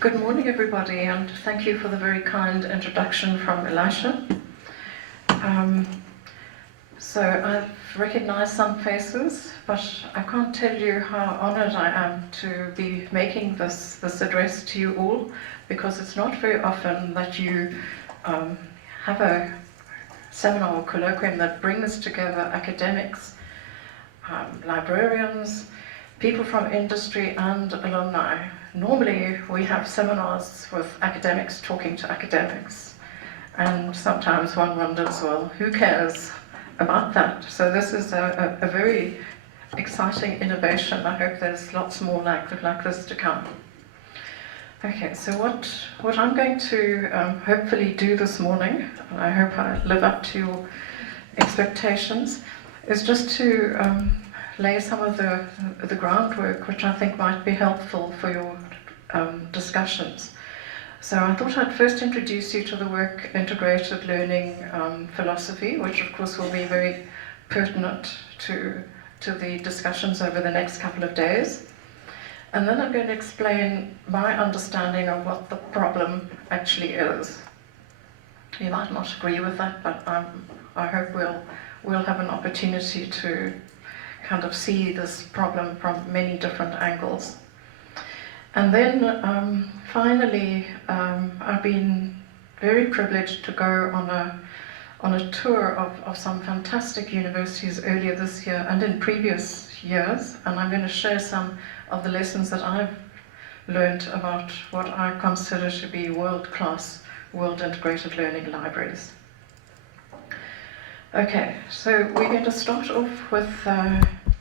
Good morning, everybody, and thank you for the very kind introduction from Elisha. So I've recognized some faces, but I can't tell you how honored I am to be making this address to you all, because it's not very often that you have a seminar or colloquium that brings together academics, librarians, people from industry and alumni. Normally we have seminars with academics talking to academics, and sometimes one wonders, well, who cares about that? So this is a very exciting innovation. I hope there's lots more like this to come. Okay, so what I'm going to hopefully do this morning, and I hope I live up to your expectations, is just to lay some of the groundwork which I think might be helpful for your discussions. So I thought I'd first introduce you to the work Integrated Learning Philosophy, which of course will be very pertinent to the discussions over the next couple of days. And then I'm going to explain my understanding of what the problem actually is. You might not agree with that, but I hope we'll have an opportunity to kind of see this problem from many different angles. And then finally, I've been very privileged to go on a tour of some fantastic universities earlier this year and in previous years, and I'm going to share some of the lessons that I've learned about what I consider to be world-class, world-integrated learning libraries. Okay, so we're going to start off with,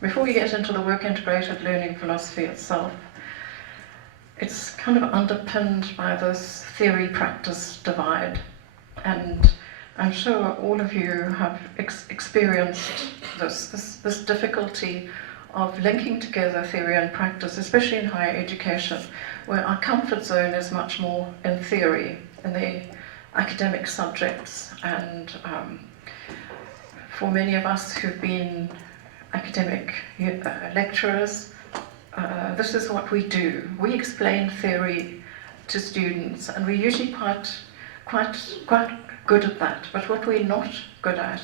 before we get into the work integrated learning philosophy itself, it's kind of underpinned by this theory-practice divide. And I'm sure all of you have experienced this difficulty of linking together theory and practice, especially in higher education, where our comfort zone is much more in theory, in the academic subjects, and for many of us who've been academic lecturers, this is what we do. We explain theory to students, and we're usually quite good at that. But what we're not good at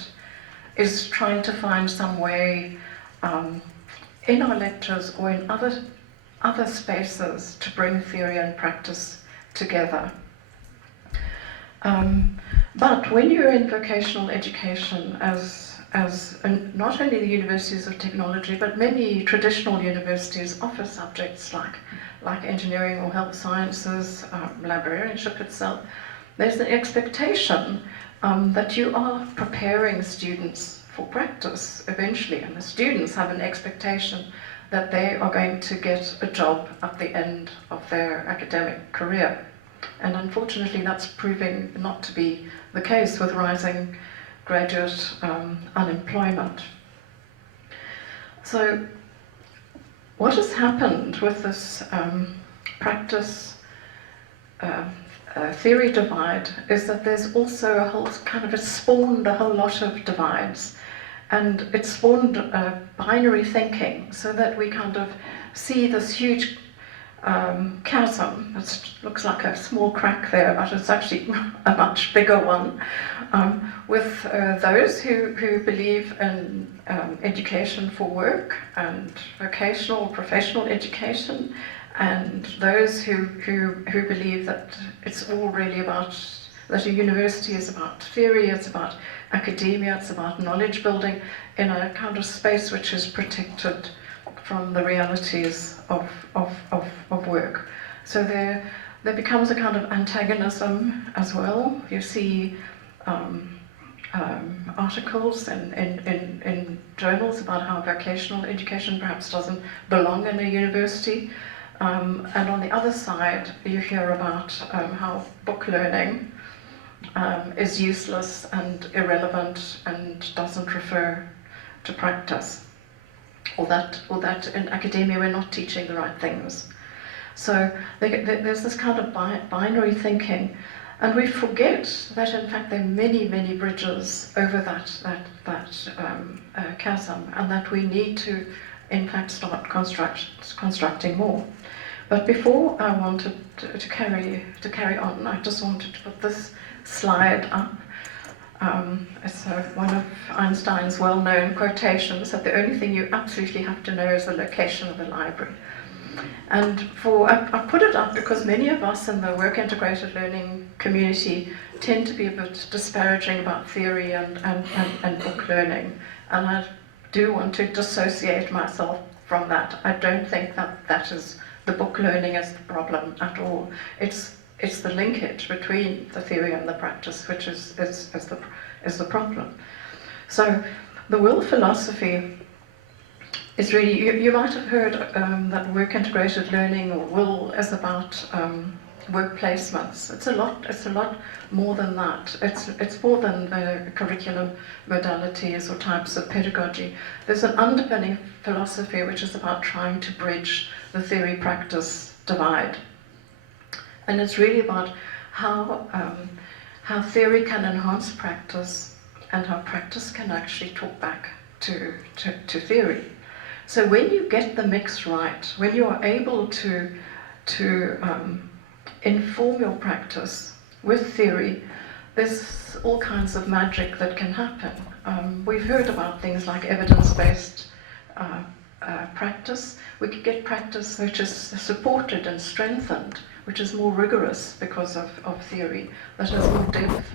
is trying to find some way in our lectures or in other spaces to bring theory and practice together. But when you're in vocational education, as not only the universities of technology, but many traditional universities offer subjects like engineering or health sciences, librarianship itself, there's an expectation that you are preparing students for practice eventually, and the students have an expectation that they are going to get a job at the end of their academic career. And unfortunately that's proving not to be the case with rising graduate unemployment. So what has happened with this practice theory divide is that there's also a whole it's spawned a whole lot of divides, and it's spawned binary thinking, so that we kind of see this huge chasm. It looks like a small crack there, but it's actually a much bigger one, with those who believe in education for work and vocational, professional education, and those who believe that it's all really about, that a university is about theory, it's about academia, it's about knowledge building in a kind of space which is protected from the realities of work. So there becomes a kind of antagonism as well. You see articles in journals about how vocational education perhaps doesn't belong in a university. And on the other side, you hear about how book learning is useless and irrelevant and doesn't refer to practice. Or that in academia we're not teaching the right things. So there's this kind of binary thinking, and we forget that in fact there are many, many bridges over that chasm, and that we need to in fact start constructing more. But before I wanted to carry on, I just wanted to put this slide up. It's one of Einstein's well-known quotations that the only thing you absolutely have to know is the location of the library. And I put it up because many of us in the work-integrated learning community tend to be a bit disparaging about theory and book learning. And I do want to dissociate myself from that. I don't think that is the book learning is the problem at all. It's the linkage between the theory and the practice which is the problem. So the will philosophy is really, you might have heard that work-integrated learning or will is about work placements. It's a lot more than that. It's more than the curriculum modalities or types of pedagogy. There's an underpinning philosophy which is about trying to bridge the theory-practice divide. And it's really about how theory can enhance practice and how practice can actually talk back to theory. So when you get the mix right, when you are able to inform your practice with theory, there's all kinds of magic that can happen. We've heard about things like evidence-based practice. We could get practice which is supported and strengthened, which is more rigorous because of theory, that has more depth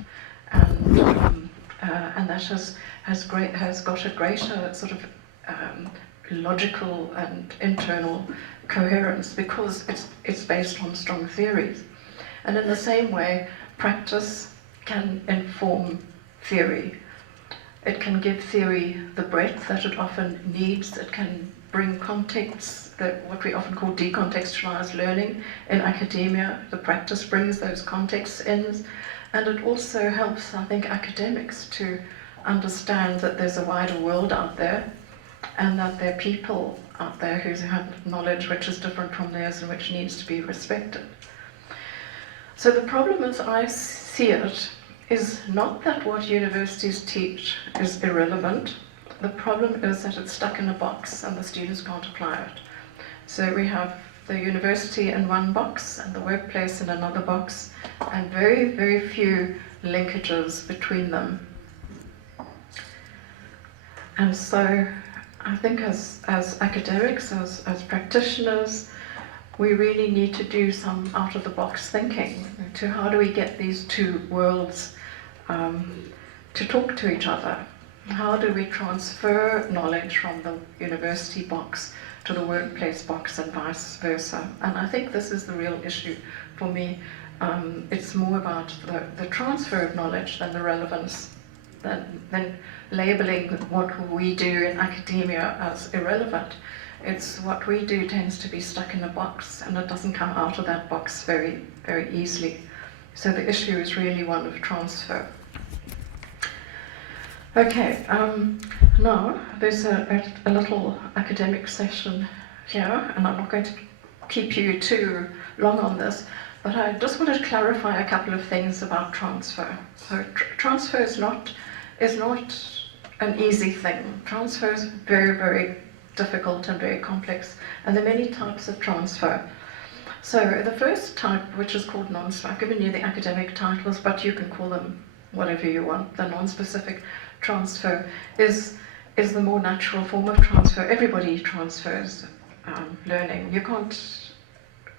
and that has got a greater sort of logical and internal coherence because it's based on strong theories. And in the same way, practice can inform theory. It can give theory the breadth that it often needs. It can bring contexts, what we often call decontextualized learning. In academia, the practice brings those contexts in, and it also helps, I think, academics to understand that there's a wider world out there and that there are people out there who have knowledge which is different from theirs and which needs to be respected. So the problem as I see it is not that what universities teach is irrelevant. The problem is that it's stuck in a box and the students can't apply it. So we have the university in one box and the workplace in another box, and very, very few linkages between them. And so I think as academics, as practitioners, we really need to do some out-of-the-box thinking to how do we get these two worlds to talk to each other. How do we transfer knowledge from the university box to the workplace box and vice versa? And I think this is the real issue for me. It's more about the transfer of knowledge than the relevance, than labeling what we do in academia as irrelevant. It's what we do tends to be stuck in a box and it doesn't come out of that box very, very easily. So the issue is really one of transfer. Okay, now there's a little academic session here, and I'm not going to keep you too long on this, but I just want to clarify a couple of things about transfer. So transfer is not an easy thing. Transfer is very, very difficult and very complex, and there are many types of transfer. So the first type, which is called I've given you the academic titles, but you can call them whatever you want. The non-specific transfer is the more natural form of transfer. Everybody transfers learning. You can't,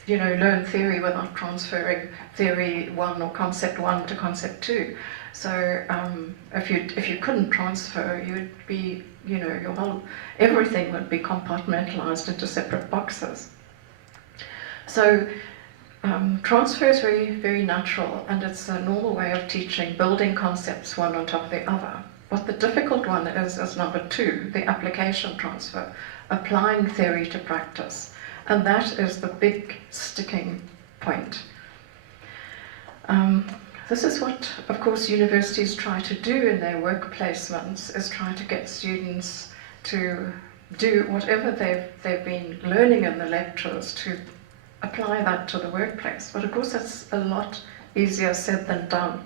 learn theory without transferring theory 1 or concept 1 to concept 2. So if you couldn't transfer, you would be, everything would be compartmentalized into separate boxes. So transfer is very, very natural, and it's a normal way of teaching, building concepts one on top of the other. What the difficult one is number 2, the application transfer, applying theory to practice. And that is the big sticking point. This is what, of course, universities try to do in their work placements, is try to get students to do whatever they've been learning in the lectures, to apply that to the workplace. But of course that's a lot easier said than done,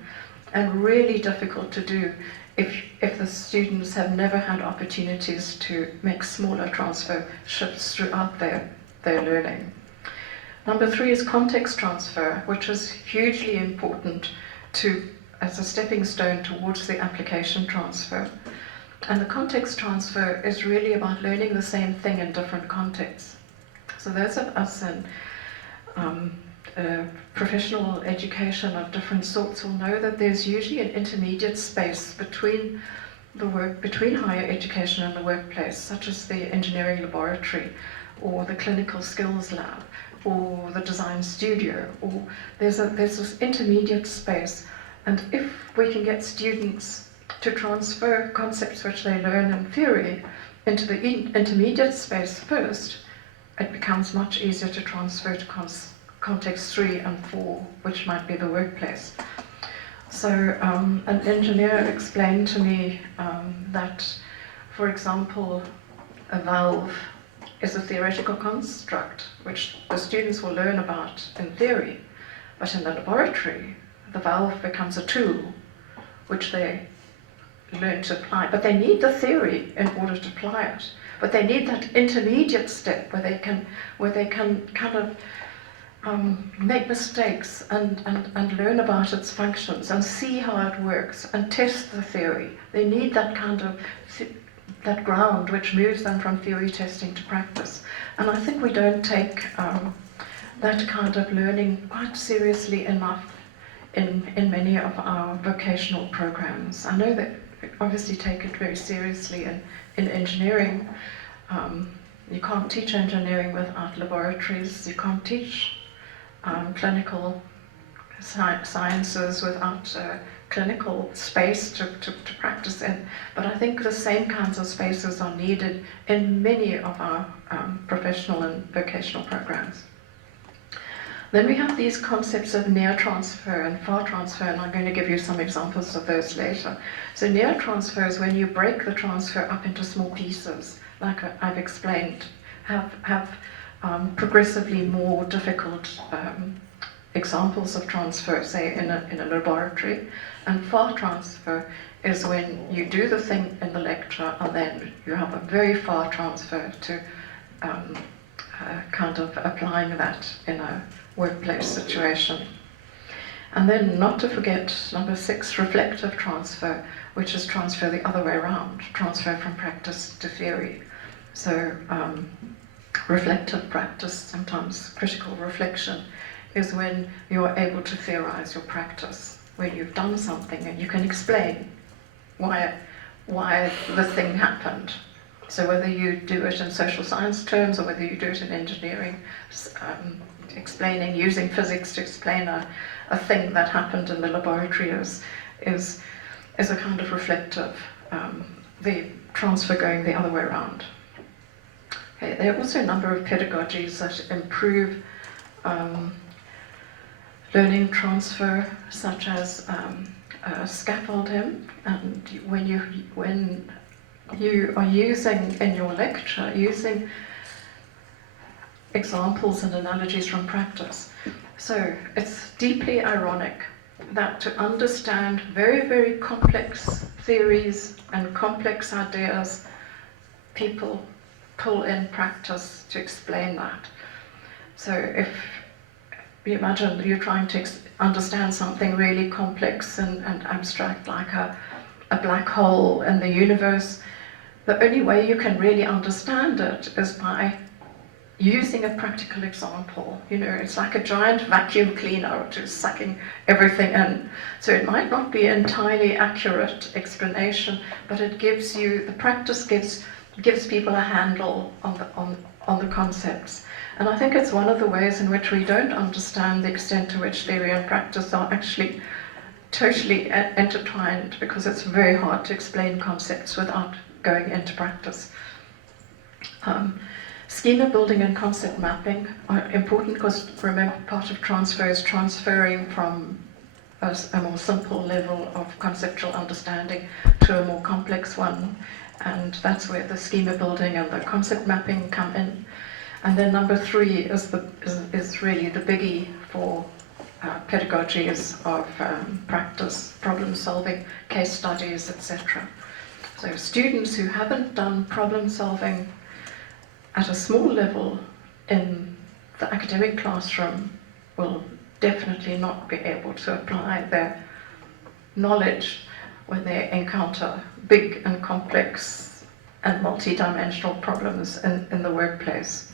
and really difficult to do if the students have never had opportunities to make smaller transfer shifts throughout their learning. Number 3 is context transfer, which is hugely important as a stepping stone towards the application transfer. And the context transfer is really about learning the same thing in different contexts. So those of us in professional education of different sorts will know that there's usually an intermediate space between higher education and the workplace, such as the engineering laboratory or the clinical skills lab or the design studio, or there's this intermediate space. And if we can get students to transfer concepts which they learn in theory into the intermediate space first, it becomes much easier to transfer to context 3 and 4, which might be the workplace. So an engineer explained to me that, for example, a valve is a theoretical construct which the students will learn about in theory, but in the laboratory the valve becomes a tool which they learn to apply. But they need the theory in order to apply it. But they need that intermediate step where they can kind of make mistakes and learn about its functions and see how it works and test the theory. They need that kind of that ground which moves them from theory testing to practice. And I think we don't take that kind of learning quite seriously enough in many of our vocational programs. I know that we obviously take it very seriously in engineering. You can't teach engineering without laboratories. You can't teach clinical sciences without clinical space to practice in. But I think the same kinds of spaces are needed in many of our professional and vocational programs. Then we have these concepts of near transfer and far transfer, and I'm going to give you some examples of those later. So near transfer is when you break the transfer up into small pieces, like I've explained, have progressively more difficult examples of transfer, say in a laboratory. And far transfer is when you do the thing in the lecture and then you have a very far transfer to kind of applying that in a workplace situation. And then not to forget number 6, reflective transfer, which is transfer the other way around, transfer from practice to theory. So reflective practice, sometimes critical reflection, is when you're able to theorize your practice, when you've done something and you can explain why the thing happened. So whether you do it in social science terms or whether you do it in engineering, explaining, using physics to explain a thing that happened in the laboratory is a kind of reflective, the transfer going the other way around. Okay, there are also a number of pedagogies that improve learning transfer, such as scaffolding, and when you are using in your lecture, using examples and analogies from practice. So it's deeply ironic that to understand very, very complex theories and complex ideas, people pull in practice to explain that. So if you imagine you're trying to understand something really complex and abstract, like a black hole in the universe, the only way you can really understand it is by using a practical example. You know, it's like a giant vacuum cleaner which is sucking everything in. So it might not be an entirely accurate explanation, but it gives you, the practice gives people a handle on the concepts. And I think it's one of the ways in which we don't understand the extent to which theory and practice are actually totally intertwined, because it's very hard to explain concepts without going into practice. Schema building and concept mapping are important because, remember, part of transfer is transferring from a more simple level of conceptual understanding to a more complex one, and that's where the schema building and the concept mapping come in. And then number 3 is really the biggie for pedagogies of practice, problem solving, case studies, etc. So students who haven't done problem solving at a small level in the academic classroom will definitely not be able to apply their knowledge when they encounter big and complex and multi-dimensional problems in the workplace.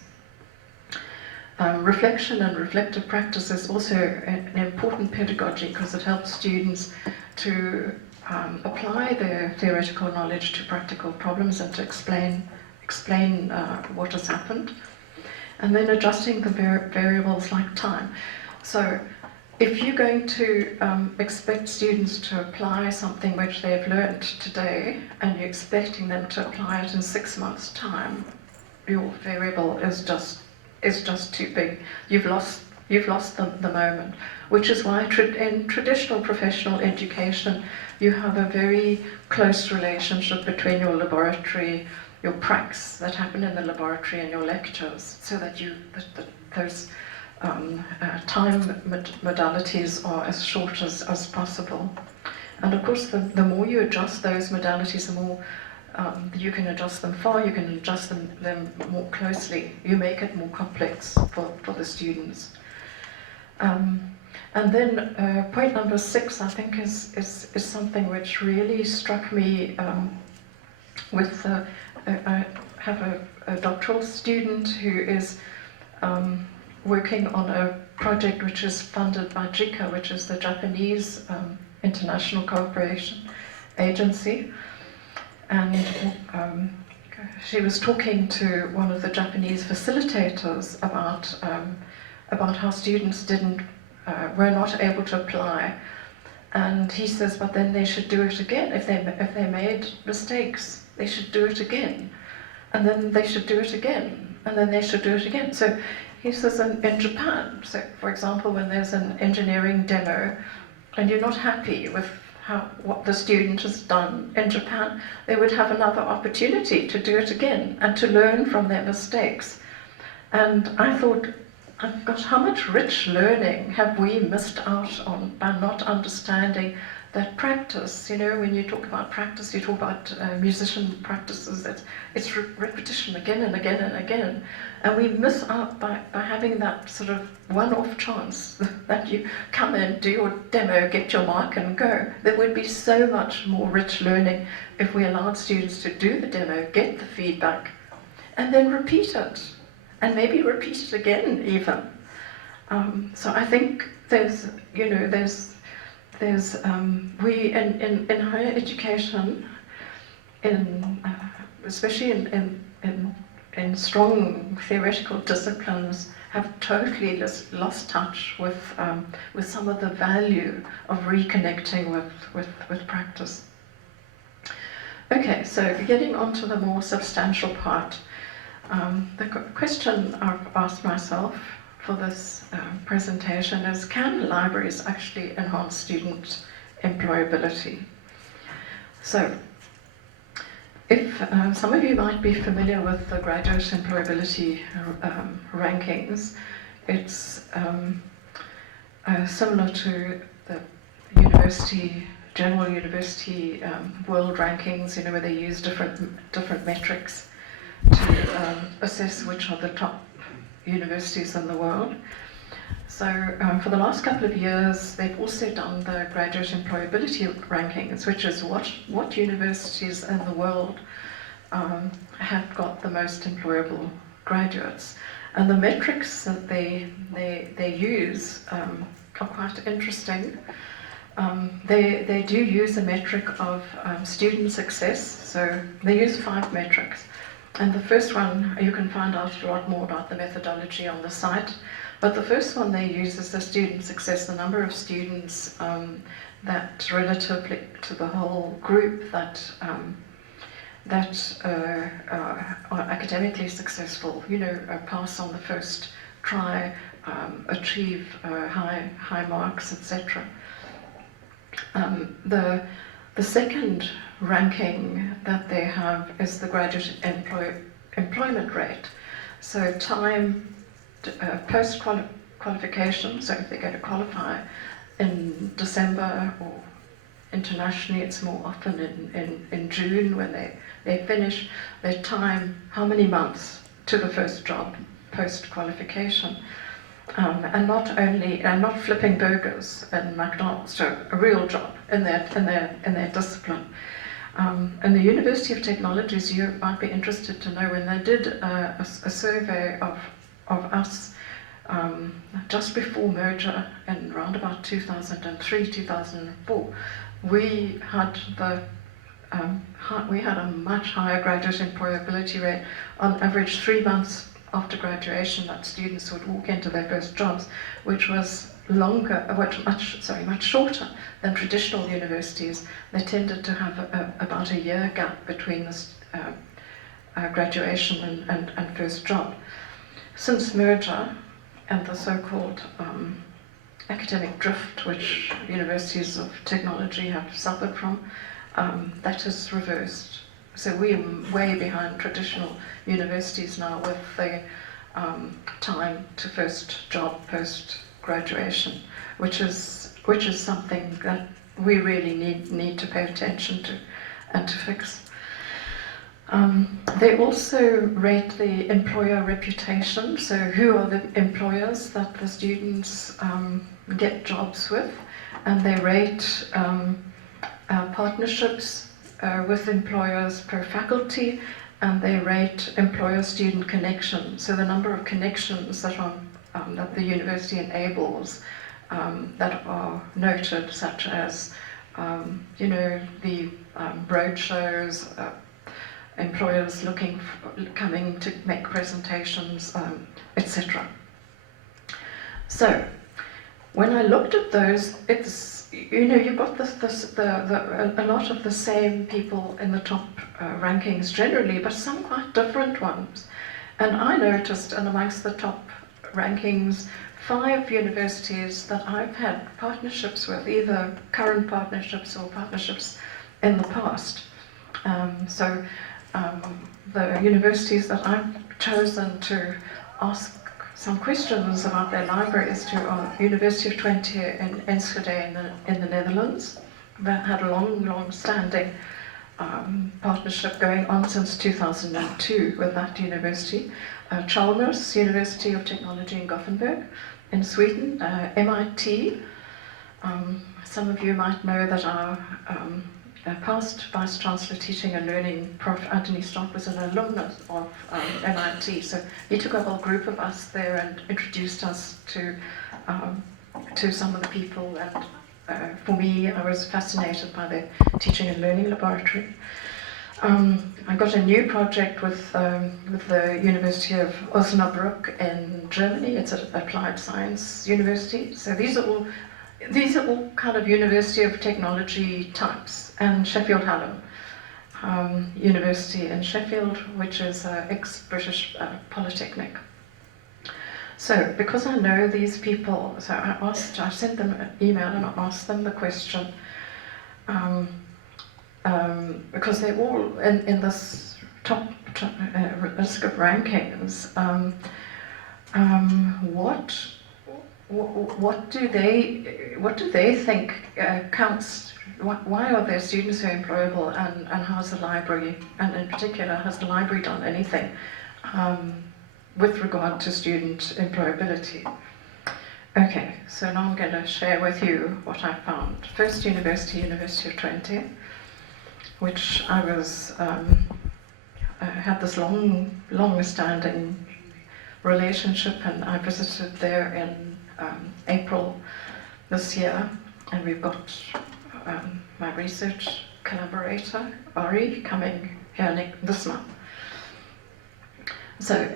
Reflection and reflective practice is also an important pedagogy because it helps students to apply their theoretical knowledge to practical problems and to explain what has happened. And then adjusting the variables like time. So if you're going to expect students to apply something which they've learned today and you're expecting them to apply it in 6 months' time, your variable is just too big. You've lost the moment, which is why in traditional professional education you have a very close relationship between your laboratory, your pracs that happen in the laboratory and your lectures, so that those time modalities are as short as possible. And of course, the more you adjust those modalities, the more you can adjust them far, you can adjust them more closely. You make it more complex for the students. And then point number 6, I think, is something which really struck me with I have a doctoral student who is working on a project which is funded by JICA, which is the Japanese International Cooperation Agency. And she was talking to one of the Japanese facilitators about how students were not able to apply. And he says, but then they should do it again. If they made mistakes, they should do it again. And then they should do it again. And then they should do it again. So he says in Japan, so for example, when there's an engineering demo and you're not happy with what the student has done in Japan, they would have another opportunity to do it again and to learn from their mistakes. And I thought, oh gosh, how much rich learning have we missed out on by not understanding that practice? You know, when you talk about practice, you talk about musician practices, it's repetition again and again and again. And we miss out by having that sort of one-off chance that you come in, do your demo, get your mark and go. There would be so much more rich learning if we allowed students to do the demo, get the feedback, and then repeat it. And maybe repeat it again even. So I think we in higher education, especially in strong theoretical disciplines, have totally lost touch with some of the value of reconnecting with practice. Okay, so getting on to the more substantial part. The question I've asked myself for this presentation is, can libraries actually enhance student employability? So, if some of you might be familiar with the graduate employability rankings, it's similar to the general university world rankings, you know, where they use different metrics to assess which are the top universities in the world. So for the last couple of years, they've also done the graduate employability rankings, which is what universities in the world have got the most employable graduates. And the metrics that they use are quite interesting. They do use a metric of student success, so they use 5 metrics. And the first one, you can find out a lot more about the methodology on the site, but the first one they use is the student success, the number of students that relatively to the whole group that are academically successul, you know, pass on the first try, achieve high marks, etc. The second ranking that they have is the graduate employment rate. So time post-qualification, so if they're going to qualify in December, or internationally it's more often in June when they finish, their time, how many months to the first job. post-qualification. And not flipping burgers in McDonald's, so a real job in their discipline. And the University of Technologies, you might be interested to know, when they did a survey of us just before merger in around about 2003, 2004, we had a much higher graduate employability rate. On average, 3 months after graduation, that students would walk into their first jobs, which was much shorter than traditional universities. They tended to have about a year gap between this graduation and first job. Since merger and the so-called academic drift, which universities of technology have suffered from, that has reversed. So we're way behind traditional universities now with the time to first job post-graduation, which is something that we really need to pay attention to and to fix. They also rate the employer reputation, so who are the employers that the students get jobs with, and they rate partnerships with employers per faculty, and they rate employer-student connections, so the number of connections that the university enables that are noted, such as the roadshows, employers coming to make presentations, etc. So when I looked at those, it's you've got a lot of the same people in the top rankings generally, but some quite different ones. And I noticed, and amongst the top rankings, 5 universities that I've had partnerships with, either current partnerships or partnerships in the past. The universities that I've chosen to ask some questions about their libraries to are University of Twente in Enschede in the Netherlands. That had a long-standing partnership going on since 2002 with that university. Chalmers, University of Technology in Gothenburg in Sweden, MIT. Some of you might know that our past Vice Chancellor Teaching and Learning, Prof. Anthony Stock, was an alumnus of MIT, so he took a whole group of us there and introduced us to some of the people, and for me, I was fascinated by the teaching and learning laboratory. I got a new project with the University of Osnabrück in Germany. It's an applied science university, so these are all kind of University of Technology types, and Sheffield Hallam University in Sheffield, which is ex-British Polytechnic. So because I know these people, so I sent them an email and I asked them the question, because they're all in this top list of rankings, what do they think counts? Why are their students so employable, and how's the library, and in particular, has the library done anything with regard to student employability? Okay, so now I'm going to share with you what I found. First University of Twente, which I was had this long-standing relationship, and I visited there in April this year, and we've got my research collaborator, Ari, coming here this month. So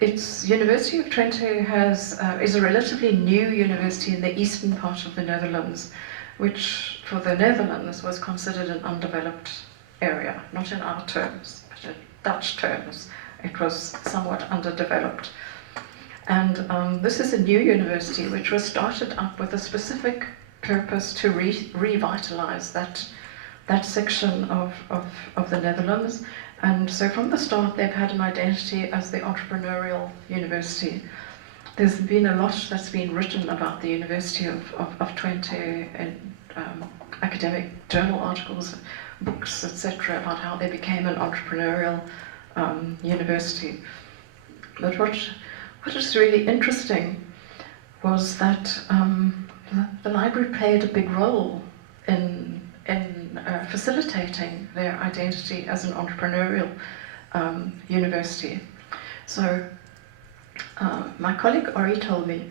it's University of Twente is a relatively new university in the eastern part of the Netherlands, which for the Netherlands was considered an undeveloped area, not in our terms, but in Dutch terms. It was somewhat underdeveloped. And this is a new university which was started up with a specific purpose to revitalize that section of the Netherlands. And so from the start they've had an identity as the entrepreneurial university. There's been a lot that's been written about the University of Twente in academic journal articles, books, etc., about how they became an entrepreneurial university. But what is really interesting was that the library played a big role in facilitating their identity as an entrepreneurial university. So my colleague Ori told me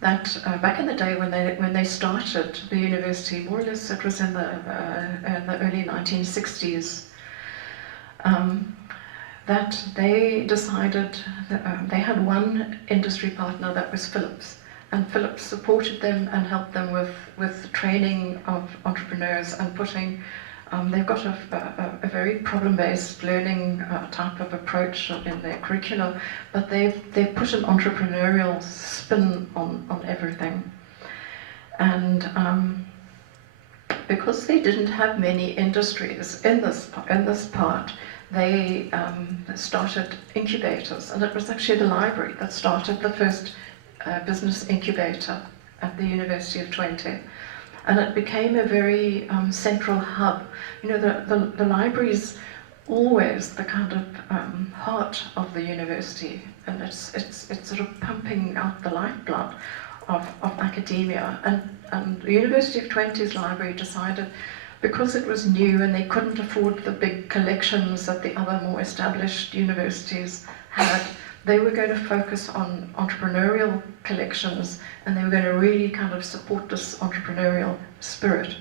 that back in the day when they started the university, more or less it was in the early 1960s, that they decided that, they had one industry partner, that was Philips, and Philips supported them and helped them with training of entrepreneurs and putting. They've got a very problem-based learning type of approach in their curricula, but they've put an entrepreneurial spin on everything. And because they didn't have many industries in this part, they started incubators, and it was actually the library that started the first business incubator at the University of Twente. And it became a very central hub. You know, the library's always the kind of heart of the university, and it's sort of pumping out the lifeblood of academia. And the University of Twente's library decided, because it was new and they couldn't afford the big collections that the other more established universities had, they were going to focus on entrepreneurial collections, and they were going to really kind of support this entrepreneurial spirit.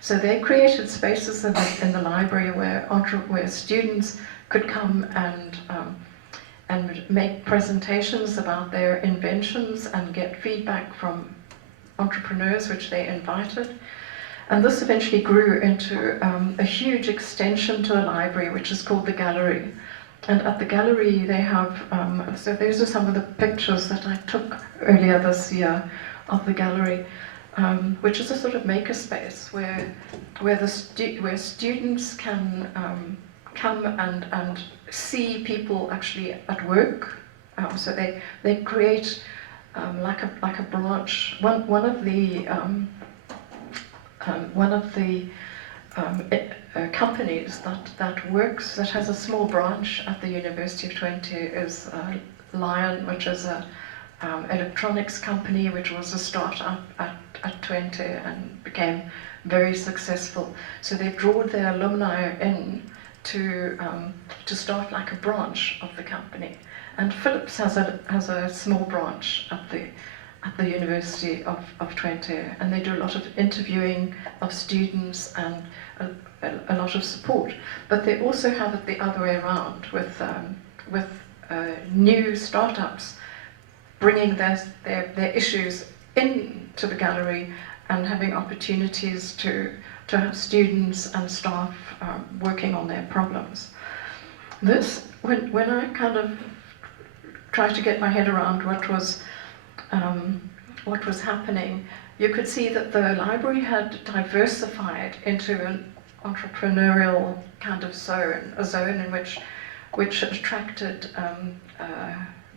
So they created spaces in the library where students could come and make presentations about their inventions and get feedback from entrepreneurs, which they invited. And this eventually grew into a huge extension to the library, which is called the gallery. And at the gallery they have, so these are some of the pictures that I took earlier this year of the gallery, which is a sort of makerspace where students can come and see people actually at work. So they create like a branch. One of the companies that has a small branch at the University of Twente is Lion, which is a electronics company, which was a start-up at Twente and became very successful. So they draw their alumni in to start like a branch of the company. And Philips has a small branch at the University of Twente, and they do a lot of interviewing of students and a lot of support. But they also have it the other way around with new startups bringing their issues into the gallery and having opportunities to have students and staff working on their problems. This, when I kind of tried to get my head around what was happening, you could see that the library had diversified into an entrepreneurial kind of zone, a zone in which attracted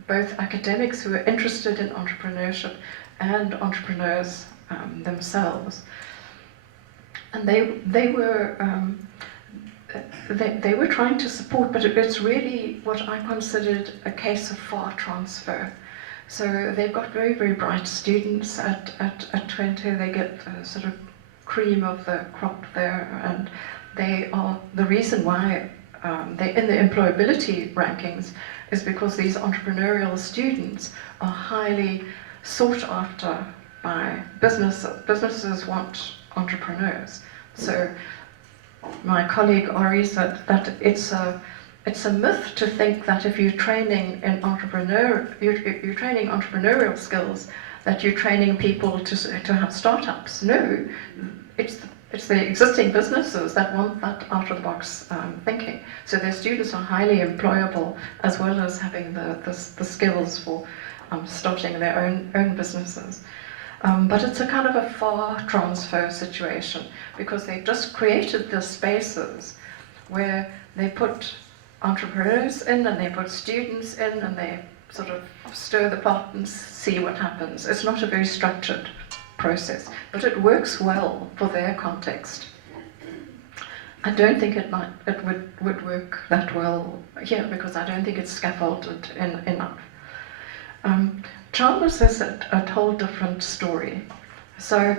both academics who were interested in entrepreneurship and entrepreneurs themselves. And they were trying to support, but it's really what I considered a case of far transfer. So they've got very, very bright students at Twente. They get sort of cream of the crop there, and they are the reason why they're in the employability rankings is because these entrepreneurial students are highly sought after by businesses. Businesses want entrepreneurs. So my colleague Ori said that it's a myth to think that if you're training in you're training entrepreneurial skills, that you're training people to have startups. No, it's the existing businesses that want that out-of-the-box thinking. So their students are highly employable, as well as having the skills for starting their own businesses. But it's a kind of a far transfer situation, because they've just created the spaces where they put entrepreneurs in and they put students in and they sort of stir the pot and see what happens. It's not a very structured process, but it works well for their context. I don't think it would work that well here, because I don't think it's scaffolded enough. Chalmers is a whole different story. So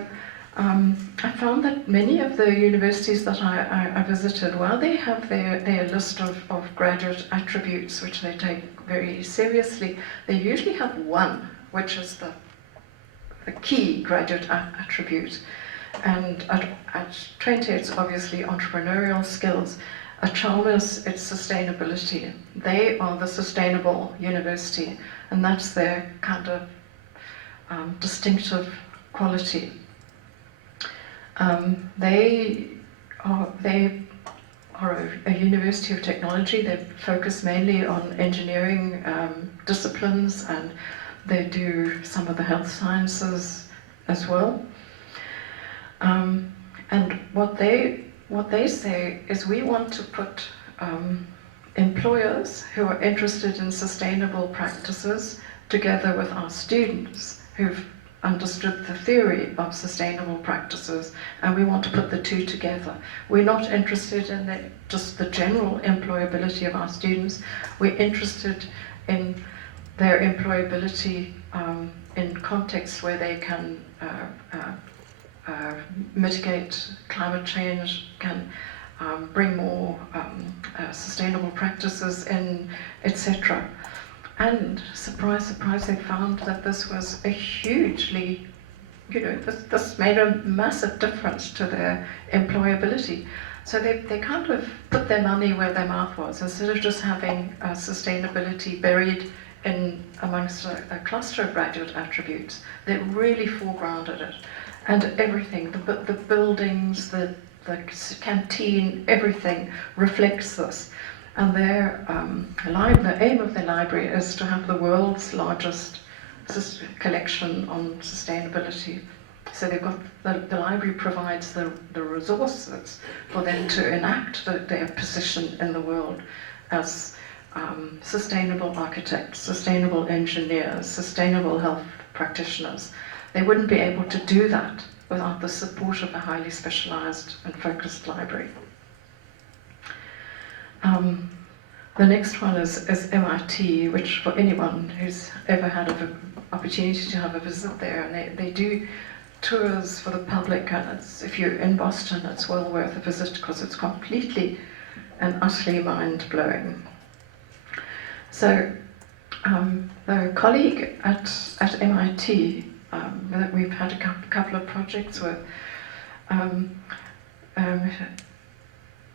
I found that many of the universities that I visited, while they have their list of graduate attributes, which they take very seriously, they usually have one, which is the key graduate attribute. And at Twente, it's obviously entrepreneurial skills. At Chalmers, it's sustainability. They are the sustainable university, and that's their kind of distinctive quality. They are a university of technology. They focus mainly on engineering disciplines, and they do some of the health sciences as well. And what they say is, we want to put employers who are interested in sustainable practices together with our students who've understood the theory of sustainable practices, and we want to put the two together. We're not interested in just the general employability of our students. We're interested in their employability in contexts where they can mitigate climate change, can bring more sustainable practices in, etc. And surprise, surprise, they found that this was a hugely, this made a massive difference to their employability. So they kind of put their money where their mouth was. Instead of just having sustainability buried in amongst a cluster of graduate attributes, they really foregrounded it. And everything, the buildings, the canteen, everything reflects this. And the aim of the library is to have the world's largest collection on sustainability. So they've got the library provides the resources for them to enact their position in the world as sustainable architects, sustainable engineers, sustainable health practitioners. They wouldn't be able to do that without the support of a highly specialized and focused library. The next one is MIT, which for anyone who's ever had an opportunity to have a visit there, and they do tours for the public, and if you're in Boston, it's well worth a visit because it's completely and utterly mind-blowing. So the colleague at MIT that we've had a couple of projects with,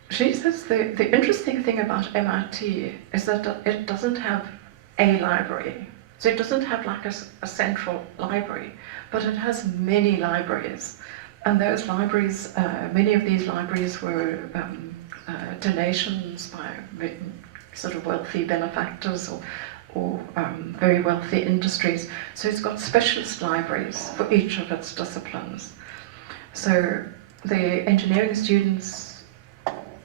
she says the interesting thing about MIT is that it doesn't have a library. So it doesn't have like a central library, but it has many libraries. And those libraries, many of these libraries were donations by sort of wealthy benefactors or very wealthy industries. So it's got specialist libraries for each of its disciplines. So the engineering students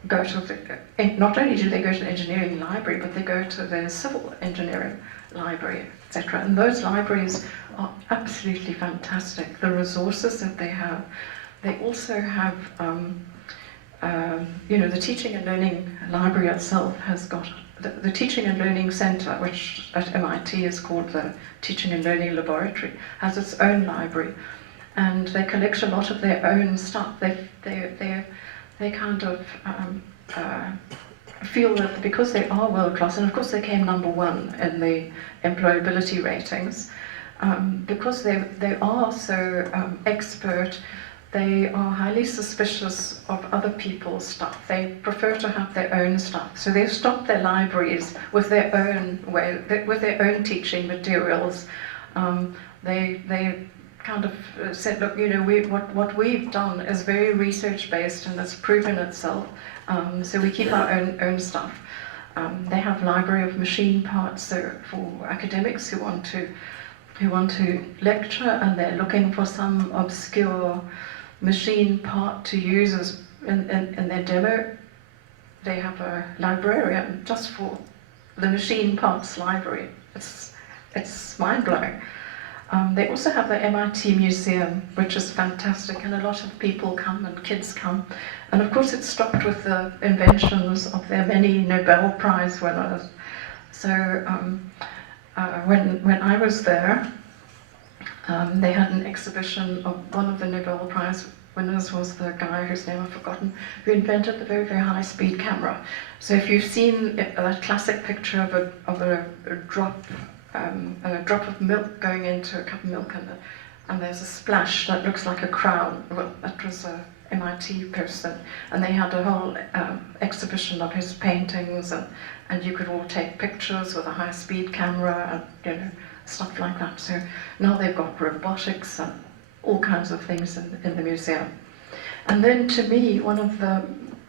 go to not only do they go to the engineering library, but they go to the civil engineering library, etc. And those libraries are absolutely fantastic. The resources that they have. They also have, the Teaching and Learning Library itself has got the Teaching and Learning Center, which at MIT is called the Teaching and Learning Laboratory, has its own library, and they collect a lot of their own stuff. They kind of feel that because they are world class, and of course they came number one in the employability ratings, because they are so expert. They are highly suspicious of other people's stuff. They prefer to have their own stuff. So they've stocked their libraries with their own way, with their own teaching materials. They kind of said, look, what we've done is very research-based and it's proven itself. So we keep our own stuff. They have library of machine parts for academics who want to lecture, and they're looking for some obscure machine part to use as in their demo. They have a librarian just for the machine parts library. It's mind-blowing. They also have the MIT Museum, which is fantastic, and a lot of people come and kids come. And of course it's stocked with the inventions of their many Nobel Prize winners. So when I was there, they had an exhibition of one of the Nobel Prize winners was the guy whose name I've forgotten, who invented the very, very high-speed camera. So if you've seen that classic picture of a drop of milk going into a cup of milk, and there's a splash that looks like a crown. Well, that was a MIT person, and they had a whole exhibition of his paintings, and you could all take pictures with a high-speed camera, and stuff like that. So now they've got robotics and all kinds of things in the museum. And then to me, one of the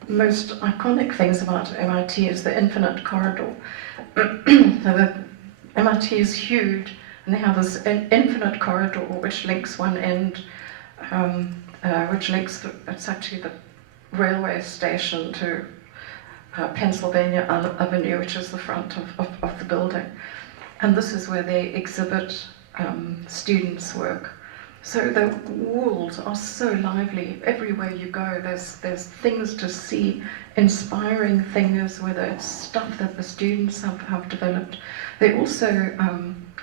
most iconic things about MIT is the infinite corridor. So the MIT is huge, and they have this infinite corridor which links one end, it's actually the railway station to Pennsylvania Avenue, which is the front of the building. And this is where they exhibit students' work. So the walls are so lively. Everywhere you go, there's things to see, inspiring things, whether it's stuff that the students have developed. They also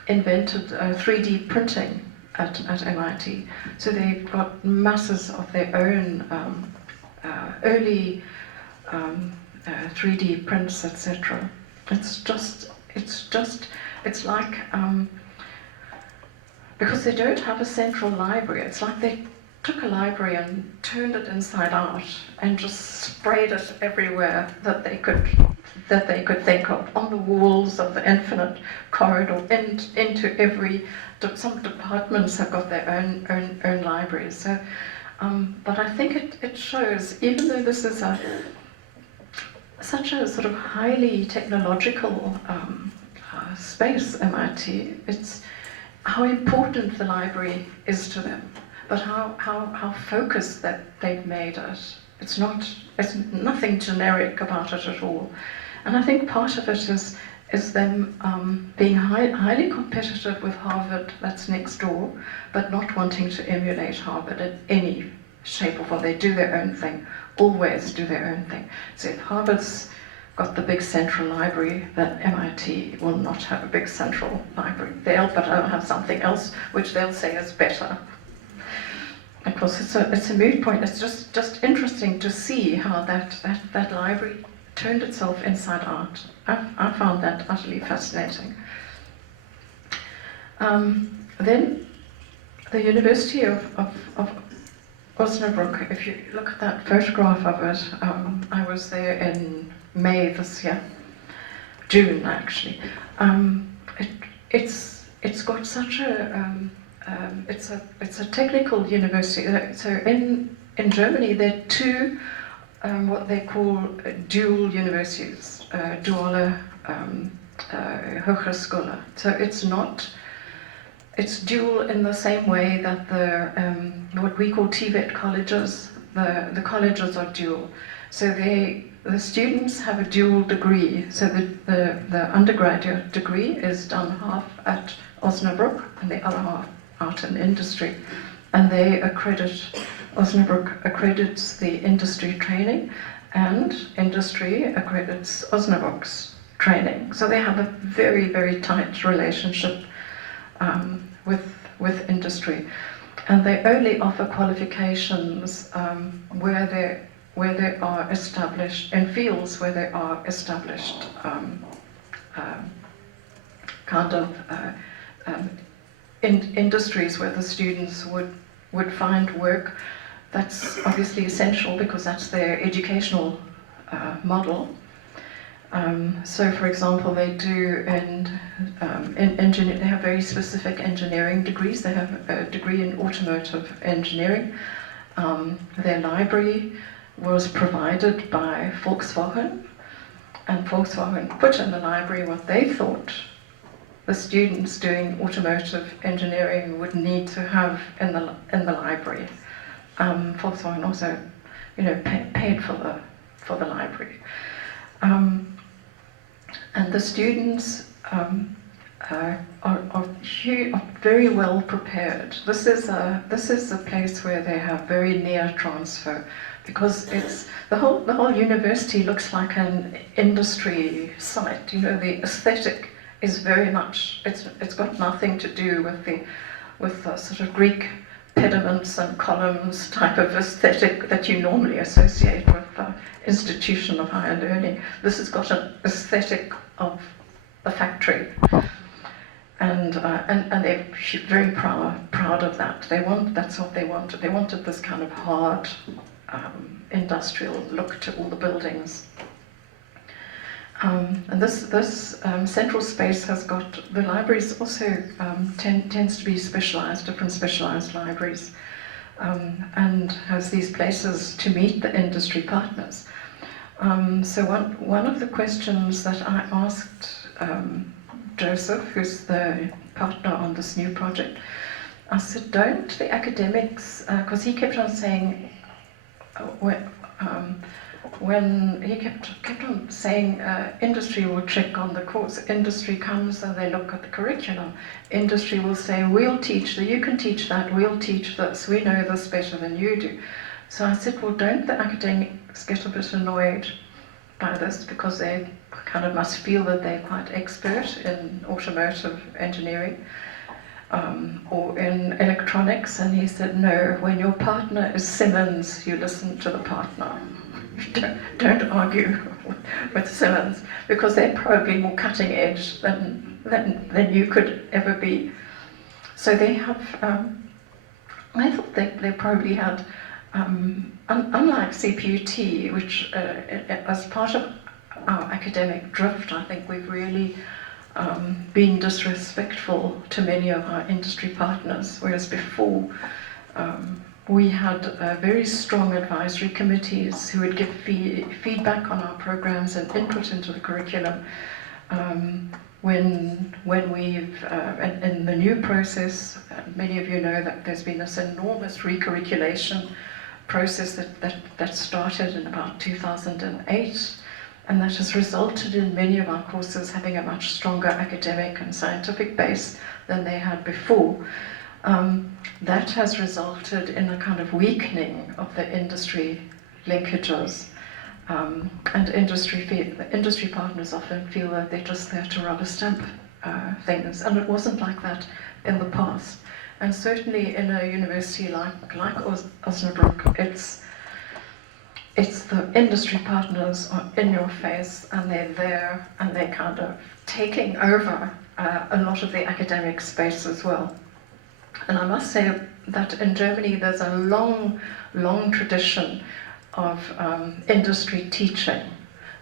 invented 3D printing at MIT. So they've got masses of their own early 3D prints, etc. It's like, because they don't have a central library, it's like they took a library and turned it inside out and just sprayed it everywhere that they could think of, on the walls of the infinite corridor, into every, some departments have got their own libraries. So, but I think it shows, even though this is such a sort of highly technological space, MIT, it's how important the library is to them, but how focused that they've made it. It's nothing generic about it at all. And I think part of it is them being highly competitive with Harvard, that's next door, but not wanting to emulate Harvard in any shape or form. They do their own thing, always do their own thing. So if Harvard's got the big central library, then MIT will not have a big central library. They'll have something else which they'll say is better. Of course, it's a moot point. It's just interesting to see how that library turned itself inside out. I found that utterly fascinating. Then the University of Osnabrück, if you look at that photograph of it, I was there in May this year, June actually. It's got such a it's a technical university. So in Germany there are two what they call dual universities, duale Hochschule. So it's dual in the same way that the what we call TVET colleges, the colleges are dual. So the students have a dual degree. So the undergraduate degree is done half at Osnabrück and the other half out in industry. And Osnabrück accredits the industry training, and industry accredits Osnabrück's training. So they have a very, very tight relationship with industry. And they only offer qualifications where they are established, in fields where they are established industries where the students would find work. That's obviously essential because that's their educational model. So, for example, they do they have very specific engineering degrees. They have a degree in automotive engineering. Their library was provided by Volkswagen, and Volkswagen put in the library what they thought the students doing automotive engineering would need to have in the library. Volkswagen also, paid for the library, and the students are very well prepared. This is a place where they have very near transfer, because it's the whole university looks like an industry site. You know, the aesthetic is very much, it's got nothing to do with the sort of Greek pediments and columns type of aesthetic that you normally associate with the institution of higher learning. This has got an aesthetic of the factory, and they're very proud of that. That's what they wanted. They wanted this kind of hard industrial look to all the buildings. And this central space has got, the libraries also tends to be specialized, different specialized libraries, and has these places to meet the industry partners. So one of the questions that I asked Joseph, who's the partner on this new project, I said, don't the academics, because he kept on saying, when he kept on saying industry will check on the course, industry comes and they look at the curriculum, industry will say, we'll teach that, you can teach that, we'll teach this, we know this better than you do. So I said, well, don't the academics get a bit annoyed by this, because they kind of must feel that they're quite expert in automotive engineering or in electronics? And he said, no, when your partner is Siemens, you listen to the partner. Don't argue with Siemens, because they're probably more cutting edge than you could ever be. So they have, I thought they probably had, unlike CPUT, which as part of our academic drift, I think we've really been disrespectful to many of our industry partners, whereas before we had very strong advisory committees who would give feedback on our programs and input into the curriculum. When we've, in the new process, many of you know that there's been this enormous recurriculation process that started in about 2008, and that has resulted in many of our courses having a much stronger academic and scientific base than they had before. That has resulted in a kind of weakening of the industry linkages, and industry partners often feel that they're just there to rubber stamp things, and it wasn't like that in the past. And certainly in a university like Osnabrück, it's the industry partners are in your face, and they're there, and they're kind of taking over a lot of the academic space as well. And I must say that in Germany there's a long tradition of industry teaching.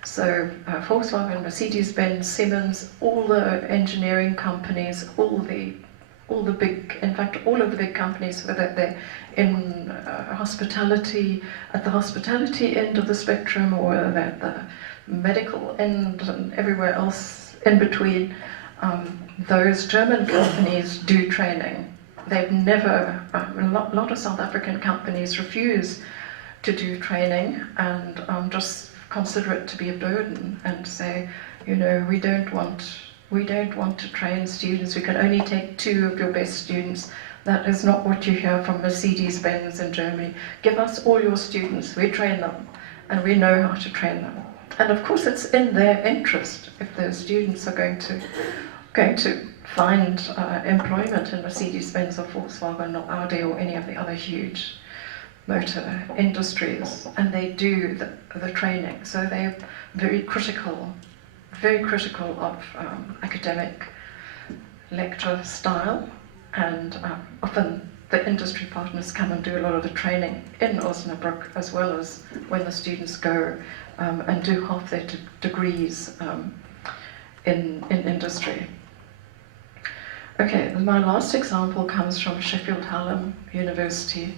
So Volkswagen, Mercedes-Benz, Siemens, all the engineering companies, all of the big companies, whether they're in hospitality, at the hospitality end of the spectrum, or at the medical end and everywhere else in between, those German companies do training. They've never, a lot of South African companies refuse to do training and just consider it to be a burden and say, you know, we don't want to train students, we can only take 2 of your best students. That is not what you hear from Mercedes-Benz in Germany. Give us all your students, we train them, and we know how to train them. And of course it's in their interest if those students are going to find employment in Mercedes-Benz or Volkswagen or Audi or any of the other huge motor industries, and they do the training. So they're very critical of academic lecture style, and often the industry partners come and do a lot of the training in Osnabrück, as well as when the students go and do half their degrees in industry. Okay, my last example comes from Sheffield Hallam University,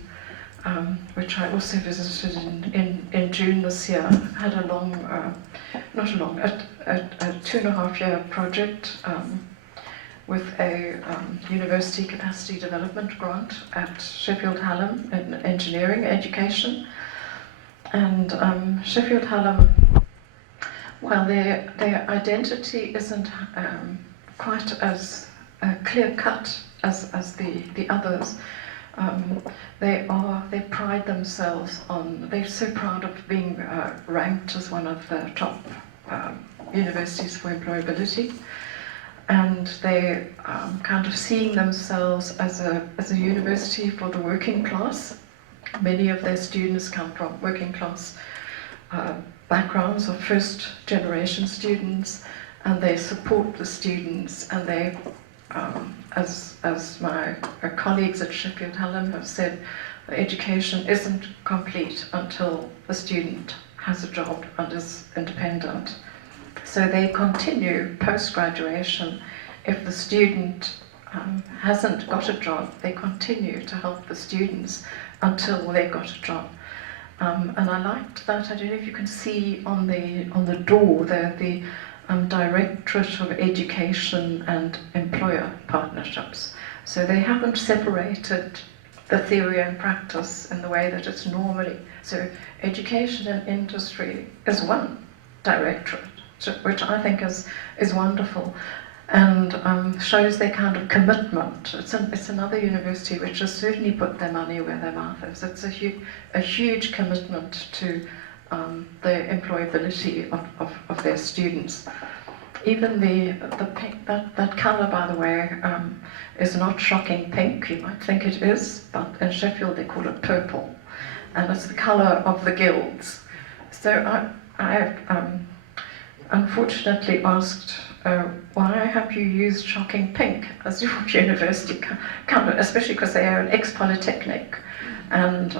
which I also visited in June this year. Had a a 2.5-year project with a university capacity development grant at Sheffield Hallam in engineering education. And Sheffield Hallam, while their identity isn't quite as clear-cut as the others. They pride themselves on, they're so proud of being ranked as one of the top universities for employability, and they kind of seeing themselves as a university for the working class. Many of their students come from working class backgrounds, or first generation students, and they support the students, and they as my colleagues at Sheffield Hallam have said, education isn't complete until the student has a job and is independent. So they continue post-graduation. If the student hasn't got a job, they continue to help the students until they've got a job. And I liked that. I don't know if you can see on the door there, the Directorate of Education and Employer Partnerships. So they haven't separated the theory and practice in the way that it's normally. So education and industry is one directorate, which I think is wonderful, and shows their kind of commitment. It's another university which has certainly put their money where their mouth is. It's a huge commitment to the employability of their students. Even the pink, that colour, by the way, is not shocking pink. You might think it is, but in Sheffield they call it purple, and it's the colour of the guilds. So I unfortunately asked, why have you used shocking pink as your university colour, especially because they are an ex-polytechnic, and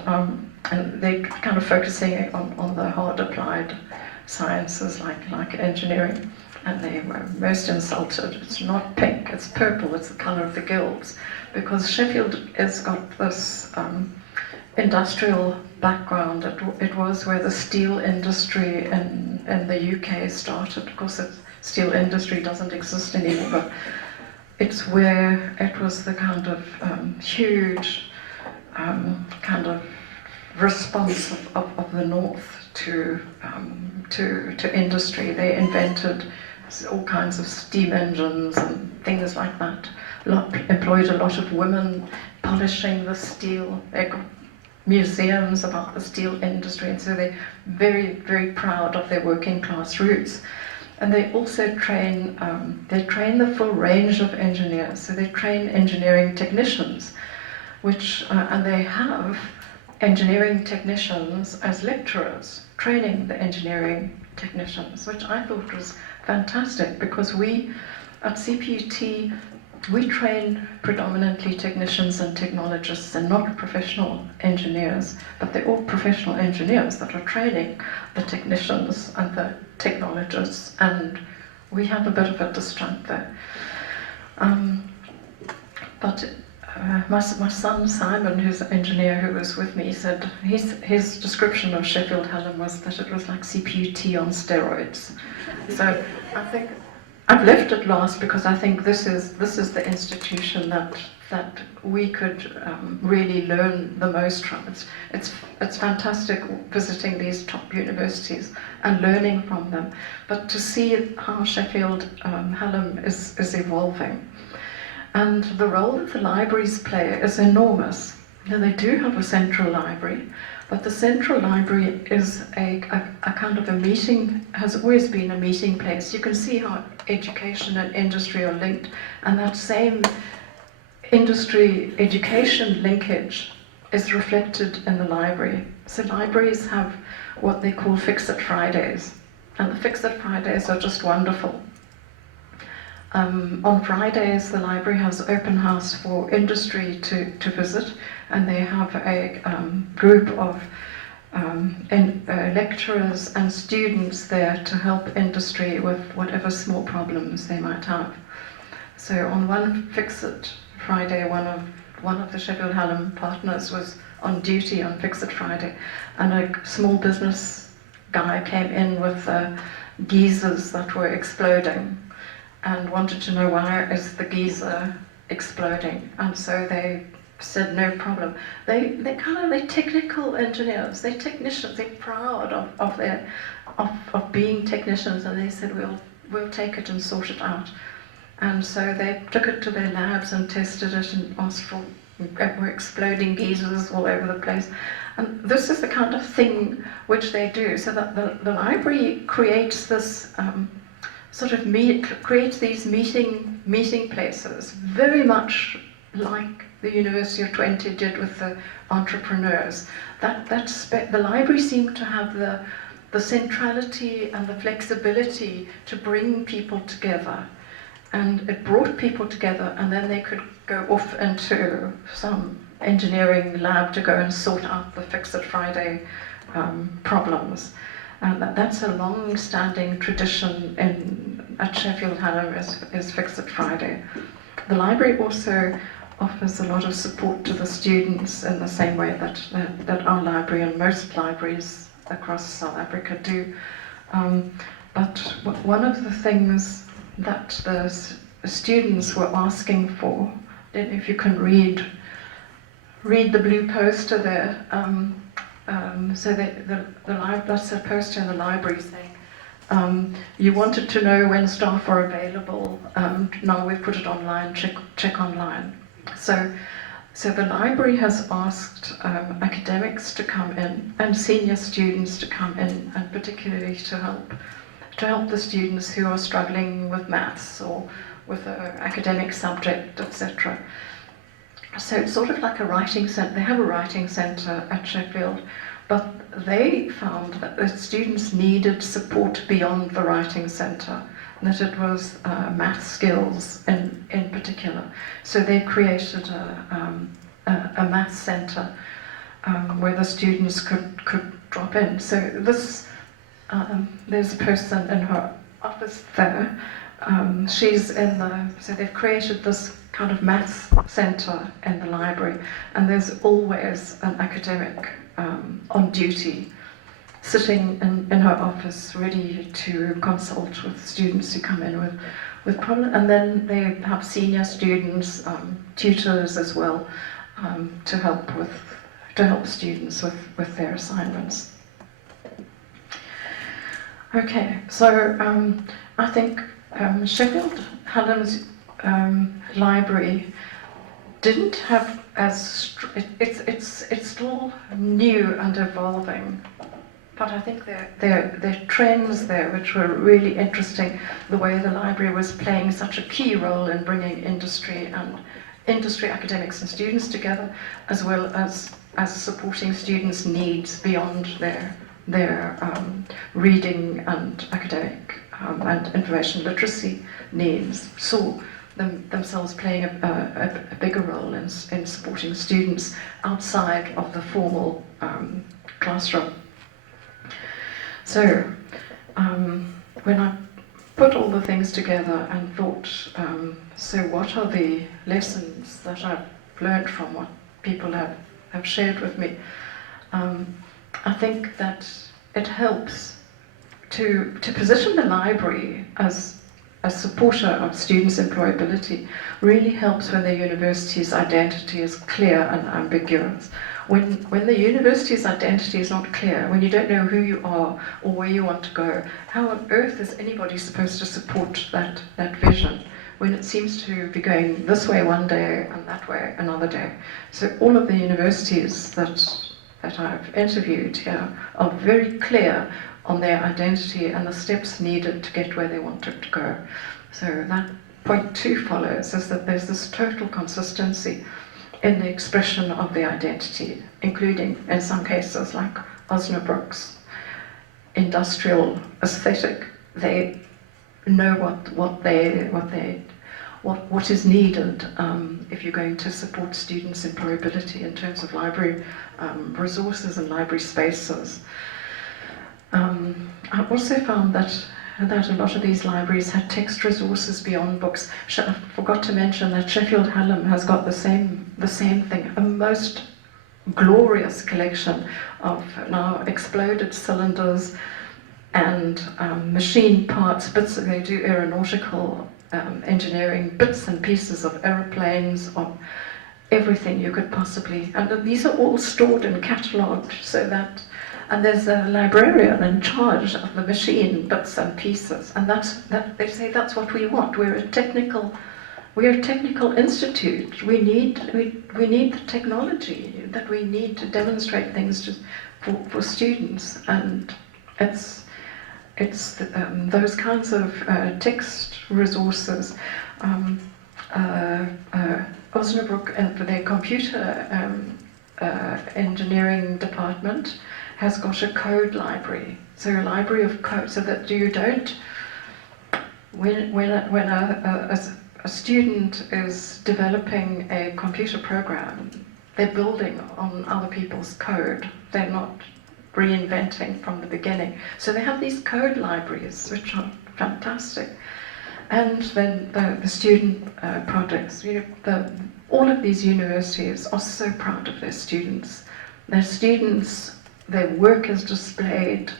they're kind of focusing on the hard applied sciences like engineering, and they were most insulted. It's not pink, it's purple, it's the colour of the guilds, because Sheffield has got this industrial background. It was where the steel industry in the UK started. Of course, the steel industry doesn't exist anymore, but it's where it was the kind of huge kind of response of the North to industry. They invented all kinds of steam engines and things like that. Employed a lot of women polishing the steel. They got museums about the steel industry, and so they're very, very proud of their working class roots. And they also train the full range of engineers. So they train engineering technicians, and they have engineering technicians as lecturers, training the engineering technicians, which I thought was fantastic, because we at CPUT, we train predominantly technicians and technologists and not professional engineers, but they're all professional engineers that are training the technicians and the technologists, and we have a bit of a disjunct there. But my son Simon, who's an engineer who was with me, said his description of Sheffield Hallam was that it was like CPUT on steroids. So I think I've left it last because I think this is the institution that we could really learn the most from. It's fantastic visiting these top universities and learning from them, but to see how Sheffield Hallam is evolving. And the role that the libraries play is enormous. Now, they do have a central library, but the central library is a kind of a meeting, has always been a meeting place. You can see how education and industry are linked, and that same industry education linkage is reflected in the library. So libraries have what they call Fix-It Fridays, and the Fix-It Fridays are just wonderful. On Fridays, the library has open house for industry to visit, and they have a group of lecturers and students there to help industry with whatever small problems they might have. So on one Fix-It Friday, one of the Sheffield Hallam partners was on duty on Fix-It Friday, and a small business guy came in with geysers that were exploding, and wanted to know why is the geyser exploding, and so they said no problem. They're technical engineers, they're technicians, they're proud of being technicians, and they said we'll take it and sort it out. And so they took it to their labs and tested it and asked for, were exploding geysers all over the place. And this is the kind of thing which they do, so that the library creates this creates these meeting places, very much like the University of Twente did with the entrepreneurs. The library seemed to have the centrality and the flexibility to bring people together. And it brought people together, and then they could go off into some engineering lab to go and sort out the Fix-It Friday problems. And that's a long-standing tradition at Sheffield Hallam is Fix-It Friday. The library also offers a lot of support to the students in the same way that our library and most libraries across South Africa do. But one of the things that the students were asking for, I don't know if you can read the blue poster there. So that's a poster in the library saying, you wanted to know when staff are available. Now we've put it online. Check online. So the library has asked academics to come in and senior students to come in, and particularly to help the students who are struggling with maths or with an academic subject, etc. So it's sort of like a writing centre. They have a writing centre at Sheffield, but they found that the students needed support beyond the writing centre, that it was math skills in particular. So they created a math centre where the students could drop in. So this there's a person in her office there. She's in so they've created this kind of maths centre in the library, and there's always an academic on duty, sitting in her office, ready to consult with students who come in with problems. And then they have senior students, tutors as well, to help students with their assignments. Okay, so I think Sheffield Hallam's library didn't have it's still new and evolving, but I think there are trends there which were really interesting. The way the library was playing such a key role in bringing industry academics and students together, as well as supporting students' needs beyond their reading and academic and information literacy needs. Saw themselves playing a bigger role in supporting students outside of the formal classroom. So when I put all the things together and thought, so what are the lessons that I've learned from what people have shared with me? I think that it helps to position the library as a supporter of students' employability. Really helps when the university's identity is clear and ambiguous. When the university's identity is not clear, when you don't know who you are or where you want to go, how on earth is anybody supposed to support that vision when it seems to be going this way one day and that way another day? So all of the universities that I've interviewed here are very clear on their identity and the steps needed to get where they want it to go. So that point 2 follows is that there's this total consistency in the expression of the identity, including in some cases like Osnabrück's industrial aesthetic. They know what is needed if you're going to support students' employability in terms of library resources and library spaces. I also found that a lot of these libraries had text resources beyond books. I forgot to mention that Sheffield Hallam has got the same thing, a most glorious collection of now exploded cylinders and machine parts, bits that they do aeronautical engineering, bits and pieces of aeroplanes, of everything you could possibly, and these are all stored and catalogued so that and there's a librarian in charge of the machine bits and pieces, and they say that's what we want. We're a technical institute. We need the technology that we need to demonstrate things for students, and it's those kinds of text resources. Osnabrück, and for their computer engineering department, has got a code library. So a library of code, so that you don't, when a student is developing a computer program, they're building on other people's code. They're not reinventing from the beginning. So they have these code libraries, which are fantastic. And then the student projects. All of these universities are so proud of their students. Their work is displayed,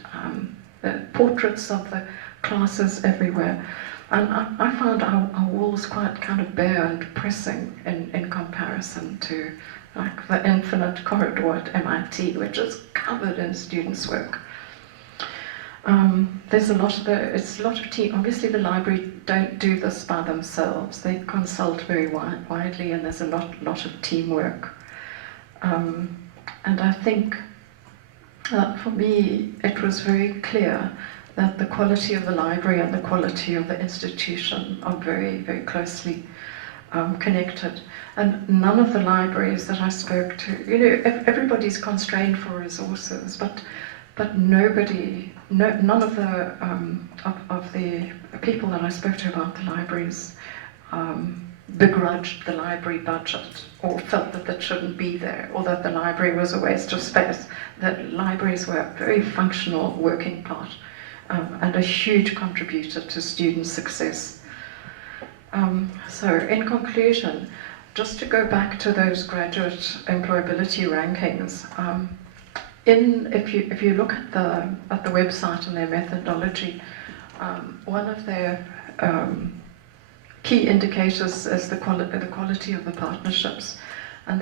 the portraits of the classes everywhere. And I found our walls quite kind of bare and depressing in comparison to like the infinite corridor at MIT, which is covered in students' work. There's a lot of team. Obviously, the library don't do this by themselves. They consult very widely, and there's a lot of teamwork. And I think that for me, it was very clear that the quality of the library and the quality of the institution are very, very closely connected. And none of the libraries that I spoke to, everybody's constrained for resources, but none of the people that I spoke to about the libraries begrudged the library budget or felt that it shouldn't be there, or that the library was a waste of space. That libraries were a very functional working part and a huge contributor to student success. So in conclusion, just to go back to those graduate employability rankings, if you look at the website and their methodology, one of their key indicators is the quality of the partnerships, and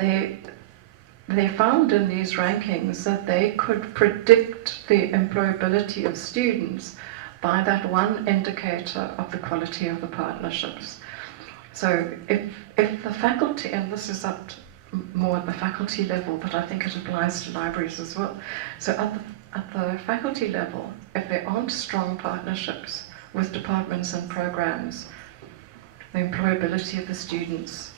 they found in these rankings that they could predict the employability of students by that one indicator of the quality of the partnerships. So if the faculty, and this is more at the faculty level, but I think it applies to libraries as well. So at the faculty level, if there aren't strong partnerships with departments and programs, the employability of the students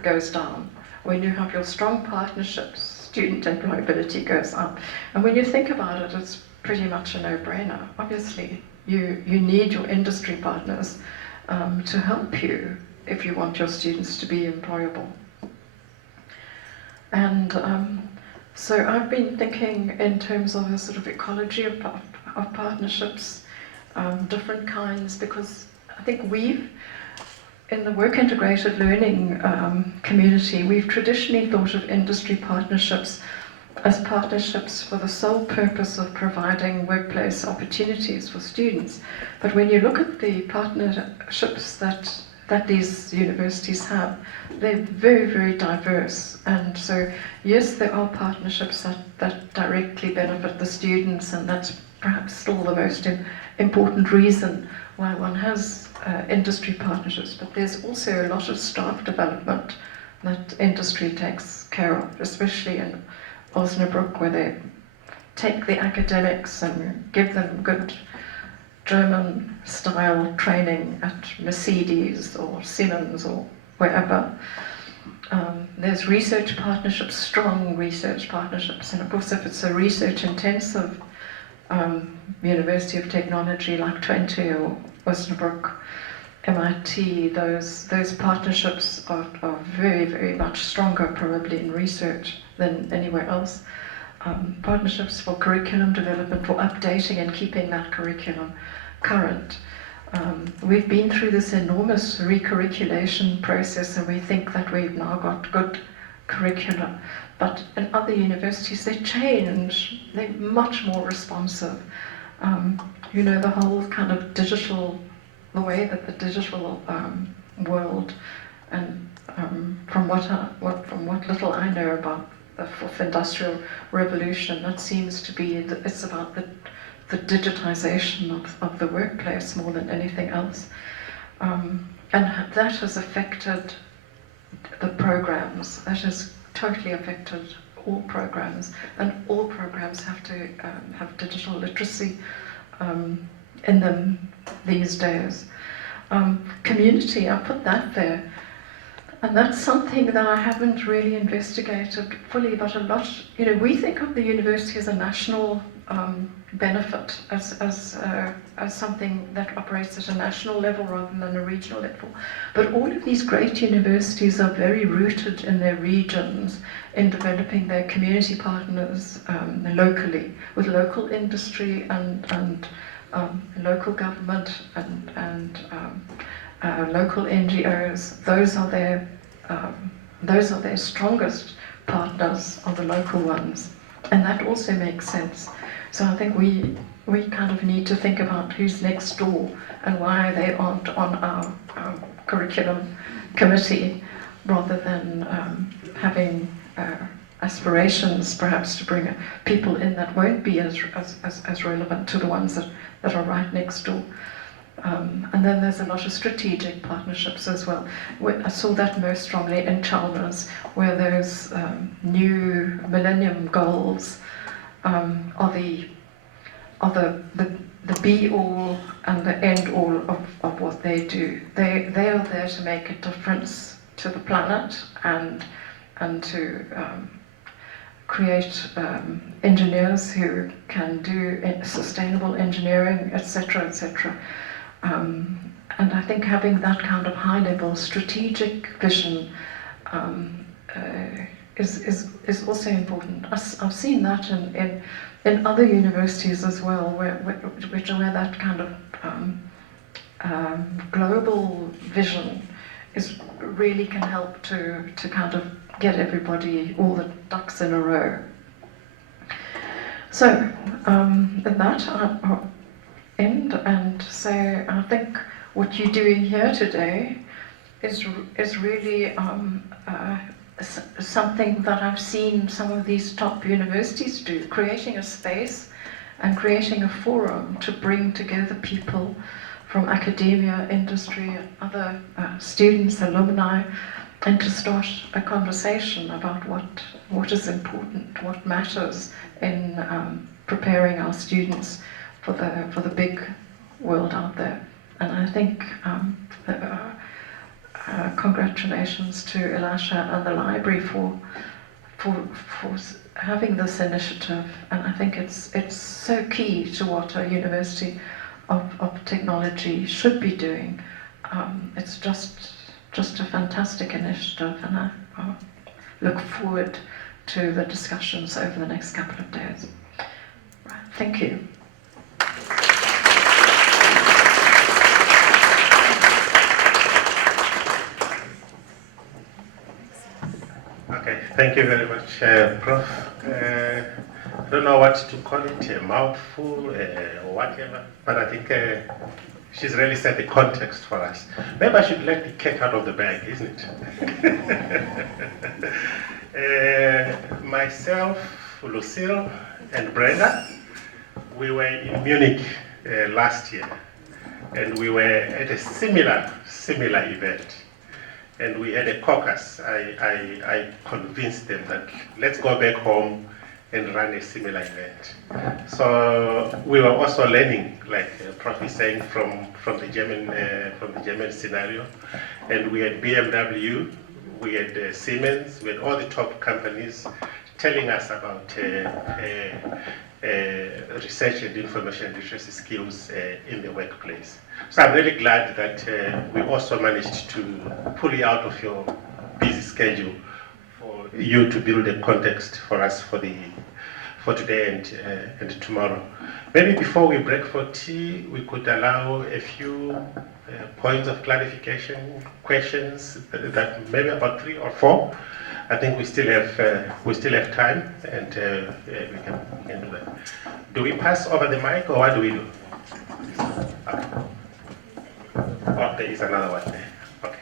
goes down. When you have your strong partnerships, student employability goes up. And when you think about it, it's pretty much a no-brainer. Obviously, you need your industry partners to help you if you want your students to be employable. And so I've been thinking in terms of a sort of ecology of partnerships, different kinds, because I think in the work integrated learning community, we've traditionally thought of industry partnerships as partnerships for the sole purpose of providing workplace opportunities for students. But when you look at the partnerships that these universities have, they're very, very diverse. And so, yes, there are partnerships that directly benefit the students, and that's perhaps still the most important reason why one has industry partnerships. But there's also a lot of staff development that industry takes care of, especially in Osnabrück, where they take the academics and give them good German-style training at Mercedes or Siemens or wherever. There's research partnerships, strong research partnerships, and of course if it's a research-intensive University of Technology like Twente or Osnabrück, MIT, those partnerships are very, very much stronger probably in research than anywhere else. Partnerships for curriculum development, for updating and keeping that curriculum current. We've been through this enormous recurriculation process, and we think that we've now got good curriculum. But in other universities, they change. They're much more responsive. The whole kind of digital, the way that the digital world, and from what little I know about the fourth industrial revolution. That seems to be, it's about the digitization of the workplace more than anything else. And that has affected the programs. That has totally affected all programs, and all programs have to have digital literacy in them these days. Community, I put that there. And that's something that I haven't really investigated fully, but a lot, we think of the university as a national benefit, as something that operates at a national level rather than a regional level. But all of these great universities are very rooted in their regions, in developing their community partners locally, with local industry and local government and local NGOs. Those are their strongest partners, are the local ones, and that also makes sense. So I think we kind of need to think about who's next door and why they aren't on our curriculum committee, rather than having aspirations perhaps to bring people in that won't be as relevant to the ones that are right next door. And then there's a lot of strategic partnerships as well. I saw that most strongly in Chalmers, where those new Millennium Goals are the be-all and the end-all of what they do. They are there to make a difference to the planet and to create engineers who can do sustainable engineering, etc., etc. And I think having that kind of high-level strategic vision is also important. I've seen that in other universities as well, where that kind of global vision really can help to kind of get everybody, all the ducks in a row. So, in that, I'll end and say I think what you're doing here today is really something that I've seen some of these top universities do, creating a space and creating a forum to bring together people from academia, industry, and other students, alumni, and to start a conversation about what is important, what matters in preparing our students for the big world out there. And I think congratulations to Elisha and the library for having this initiative, and I think it's so key to what a university of technology should be doing. It's just a fantastic initiative, and I look forward to the discussions over the next couple of days. Right, thank you. Okay, thank you very much, Prof. I don't know what to call it, a mouthful or whatever, but I think she's really set the context for us. Maybe I should let the cat out of the bag, isn't it? Myself, Lucille, and Brenda, we were in Munich last year, and we were at a similar event. And we had a caucus. I convinced them that let's go back home and run a similar event. So we were also learning, like Prof is saying, from the German scenario. And we had BMW, we had Siemens, we had all the top companies telling us about research and information literacy skills in the workplace. So I'm really glad that we also managed to pull you out of your busy schedule for you to build a context for us for today and tomorrow. Maybe before we break for tea, we could allow a few points of clarification, questions, that maybe about 3 or 4. I think we still have time, and we can do that. Do we pass over the mic, or what do we do? Okay. Oh, there is another one there. Okay.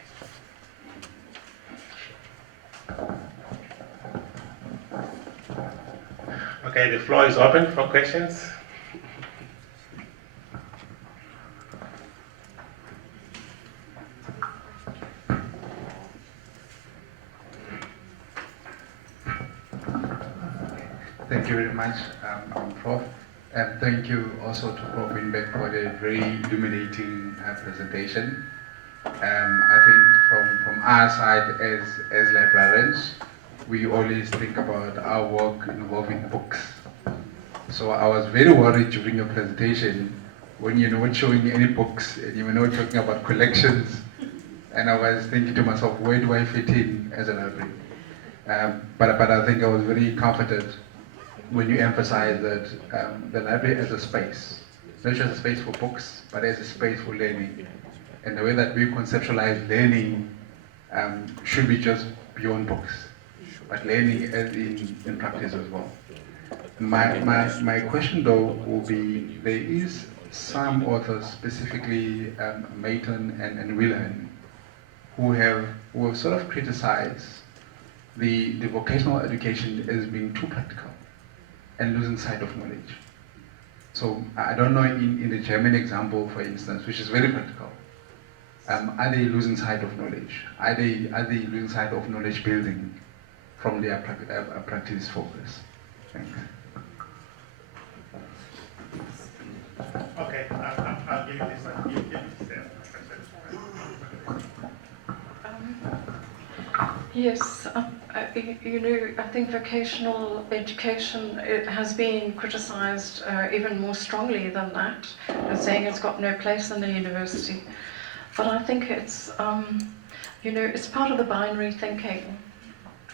The floor is open for questions. Thank you very much, Prof. And thank you also to Prof. Winberg for the very illuminating presentation. I think from our side as librarians, we always think about our work involving books. So I was very worried during your presentation when you weren't showing any books and you were not talking about collections. And I was thinking to myself, where do I fit in as a library? But I think I was very comforted when you emphasize that the library as a space, not just a space for books, but as a space for learning. And the way that we conceptualize learning should be just beyond books, but learning as in practice as well. My question though will be, there is some authors, specifically Mayton and Whelan, who have sort of criticized the vocational education as being too practical and losing sight of knowledge. So I don't know, in the German example, for instance, which is very practical, are they losing sight of knowledge? Are they losing sight of knowledge building from their practice focus? Thanks. Okay, I'll give this one. Give this Yes, I think vocational education, it has been criticised even more strongly than that, saying it's got no place in the university. But I think it's, it's part of the binary thinking,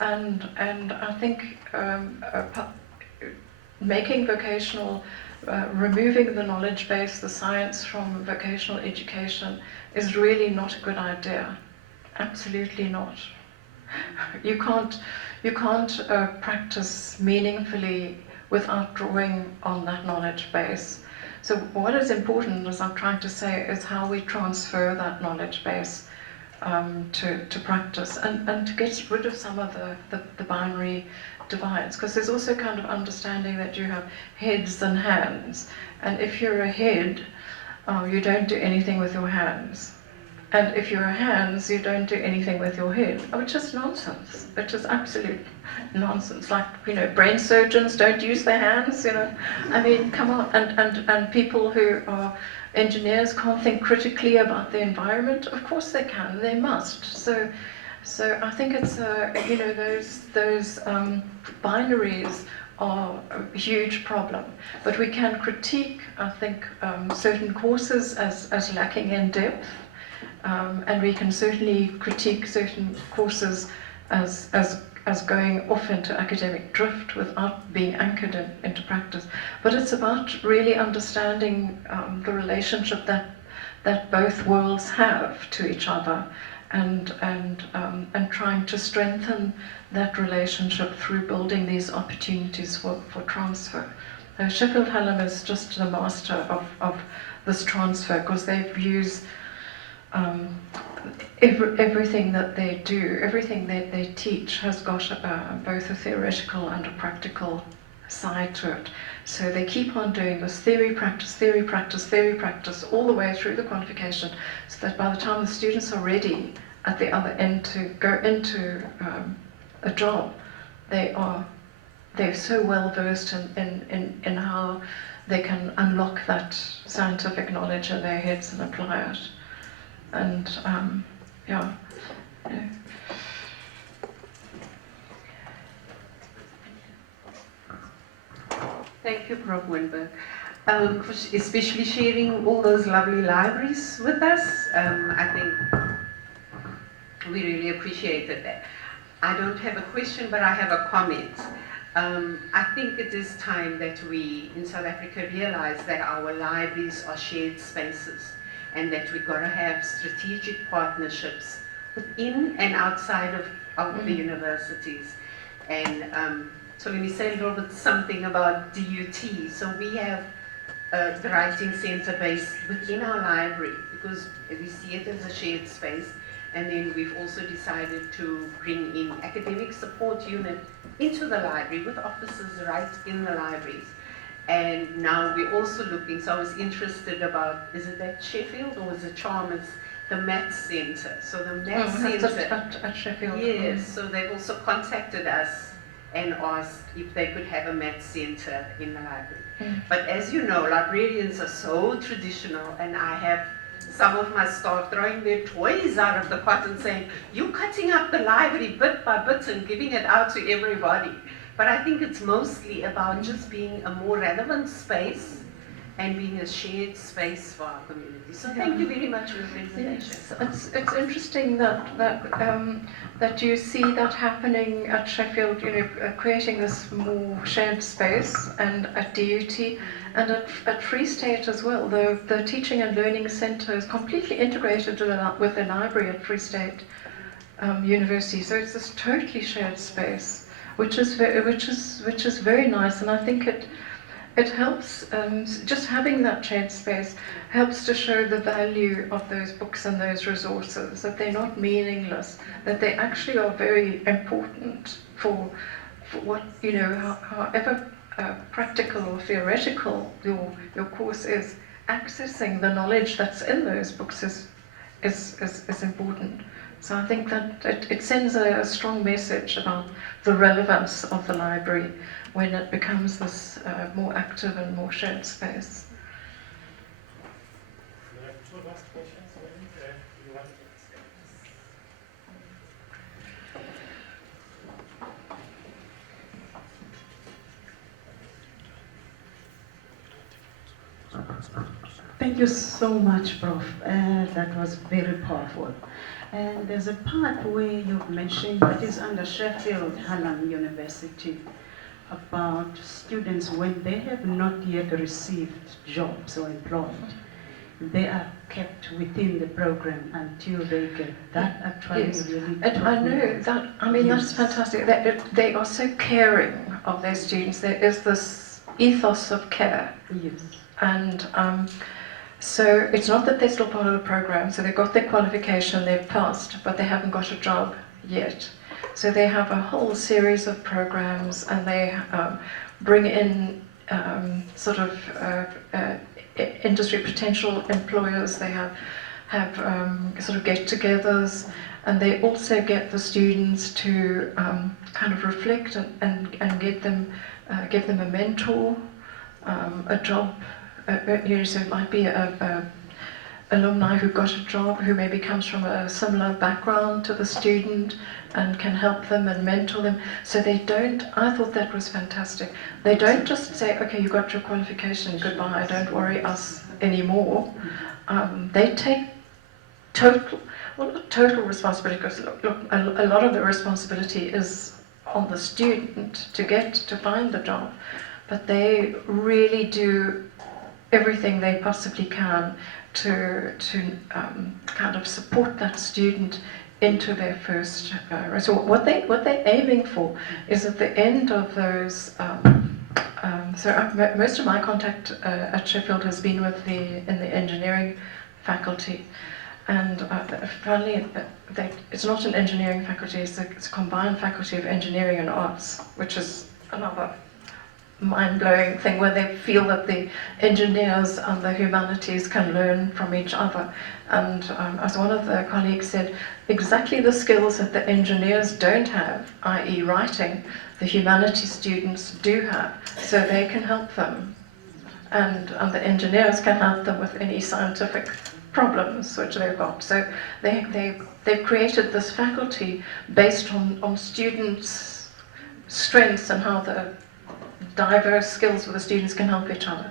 and I think making vocational, removing the knowledge base, the science from vocational education is really not a good idea. Absolutely not. You can't practice meaningfully without drawing on that knowledge base. So what is important, as I'm trying to say, is how we transfer that knowledge base to practice and to get rid of some of the binary divides. Because there's also kind of understanding that you have heads and hands. And if you're a head, you don't do anything with your hands. And if you're a hands, you don't do anything with your head, which is nonsense. Which is absolute nonsense. Like, brain surgeons don't use their hands, I mean, come on. And people who are engineers can't think critically about the environment. Of course they can, they must. So I think it's, those binaries are a huge problem. But we can critique, I think, certain courses as lacking in depth. And we can certainly critique certain courses as going off into academic drift without being anchored into practice. But it's about really understanding the relationship that both worlds have to each other, and trying to strengthen that relationship through building these opportunities for transfer. Sheffield Hallam is just the master of this transfer, because they've used everything that they do, everything that they teach has got both a theoretical and a practical side to it. So they keep on doing this theory, practice, theory, practice, theory, practice, all the way through the qualification, so that by the time the students are ready at the other end to go into a job, they're so well versed in how they can unlock that scientific knowledge in their heads and apply it. And Thank you, Prof. Winberg, for especially sharing all those lovely libraries with us. I think we really appreciated that. I don't have a question, but I have a comment. I think it is time that we in South Africa realize that our libraries are shared spaces, and that we've got to have strategic partnerships within and outside of the universities. And so let me say a little bit something about DUT. So we have the Writing Center based within our library, because we see it as a shared space, And then we've also decided to bring in academic support unit into the library with officers right in the libraries. And now we're also looking, so I was interested about, is it at Sheffield or is it Chalmers, the Maths Centre? So the Maths Centre, at Sheffield. yes, so they've also contacted us and asked if they could have a Maths Centre in the library. But as you know, librarians are so traditional, and I have some of my staff throwing their toys out of the pot and saying, you're cutting up the library bit by bit and giving it out to everybody. But I think it's mostly about just being a more relevant space and being a shared space for our community. So thank you very much for your presentation. Yes, it's interesting that you see that happening at Sheffield, creating this more shared space, and at DUT and at Free State as well. The Teaching and Learning Centre is completely integrated with the library at Free State University. So it's this totally shared space, which is very nice, and I think it helps, just having that shared space helps to show the value of those books and those resources, that they're not meaningless, that they actually are very important for what, however practical or theoretical your course is, accessing the knowledge that's in those books is important. So I think that it sends a strong message about the relevance of the library when it becomes this more active and more shared space. We have two last questions. You want Thank you so much, Prof. That was very powerful. And there's a part where you've mentioned that is under Sheffield Hallam University about students when they have not yet received jobs or employed. They are kept within the program until they get that. Actually, yes. Really And I know that, that's fantastic. They are so caring of their students. There is this ethos of care. Yes. And so it's not that they're still part of the program, so they've got their qualification, they've passed, but they haven't got a job yet. So they have a whole series of programs, and they bring in industry potential employers. They have sort of get-togethers, and they also get the students to kind of reflect and give them a mentor, a job. So it might be a alumni who got a job, who maybe comes from a similar background to the student and can help them and mentor them. So they don't, I thought that was fantastic. They don't just say, okay, you got your qualification, goodbye, don't worry us anymore. They take not total responsibility, because look, a lot of the responsibility is on the student to find the job, but they really do everything they possibly can to kind of support that student into their first. So what they're aiming for is at the end of those. Most of my contact at Sheffield has been in the engineering faculty, and finally, it's not an engineering faculty; it's a combined faculty of engineering and arts, which is another mind-blowing thing, where they feel that the engineers and the humanities can learn from each other. And as one of the colleagues said, exactly the skills that the engineers don't have, i.e. writing, the humanities students do have, so they can help them. And the engineers can help them with any scientific problems which they've got. So they've created this faculty based on students' strengths and how the diverse skills where the students can help each other.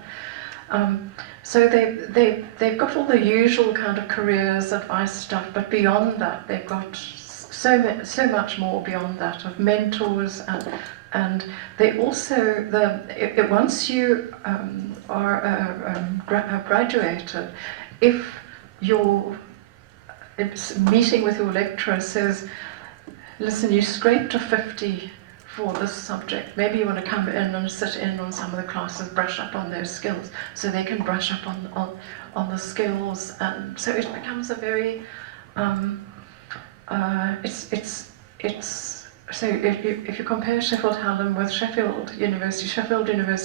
So they've got all the usual kind of careers, advice stuff, but beyond that they've got so much more beyond that, of mentors, and they also, once you are graduated, if your meeting with your lecturer says, listen, you scraped a 50 for this subject, maybe you want to come in and sit in on some of the classes, brush up on those skills, so they can brush up on the skills, and so it becomes a very So if you compare Sheffield Hallam with Sheffield University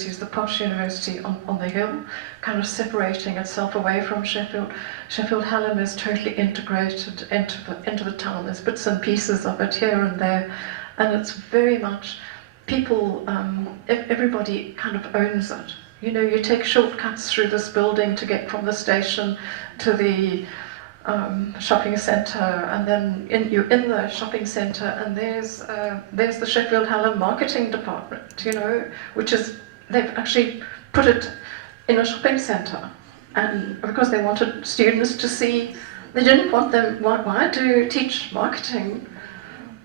is the posh university on the hill, kind of separating itself away from Sheffield. Sheffield Hallam is totally integrated into the town. There's bits and pieces of it here and there, and it's very much people, everybody kind of owns it. You know, you take shortcuts through this building to get from the station to the shopping centre, and then you're in the shopping centre, and there's the Sheffield Hallam marketing department, you know, which is, they've actually put it in a shopping centre, and because they wanted students to see, they didn't want them, why to teach marketing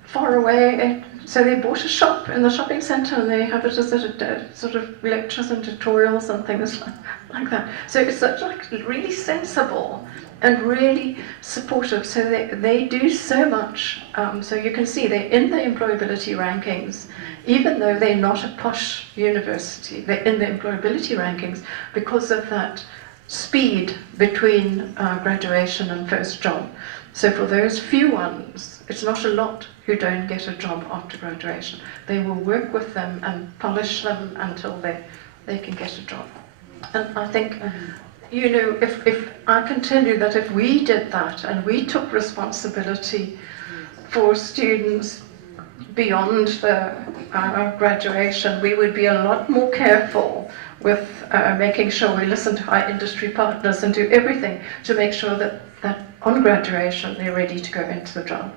far away, so they bought a shop in the shopping centre, and they have it as a sort of lectures and tutorials and things like that. So it's like really sensible and really supportive. So they do so much. So you can see they're in the employability rankings, even though they're not a posh university. They're in the employability rankings because of that speed between graduation and first job. So for those few ones, it's not a lot who don't get a job after graduation. They will work with them and polish them until they can get a job. And I think, you know, if I can tell you that if we did that and we took responsibility for students beyond the graduation, we would be a lot more careful with making sure we listen to our industry partners and do everything to make sure that on graduation they're ready to go into the job.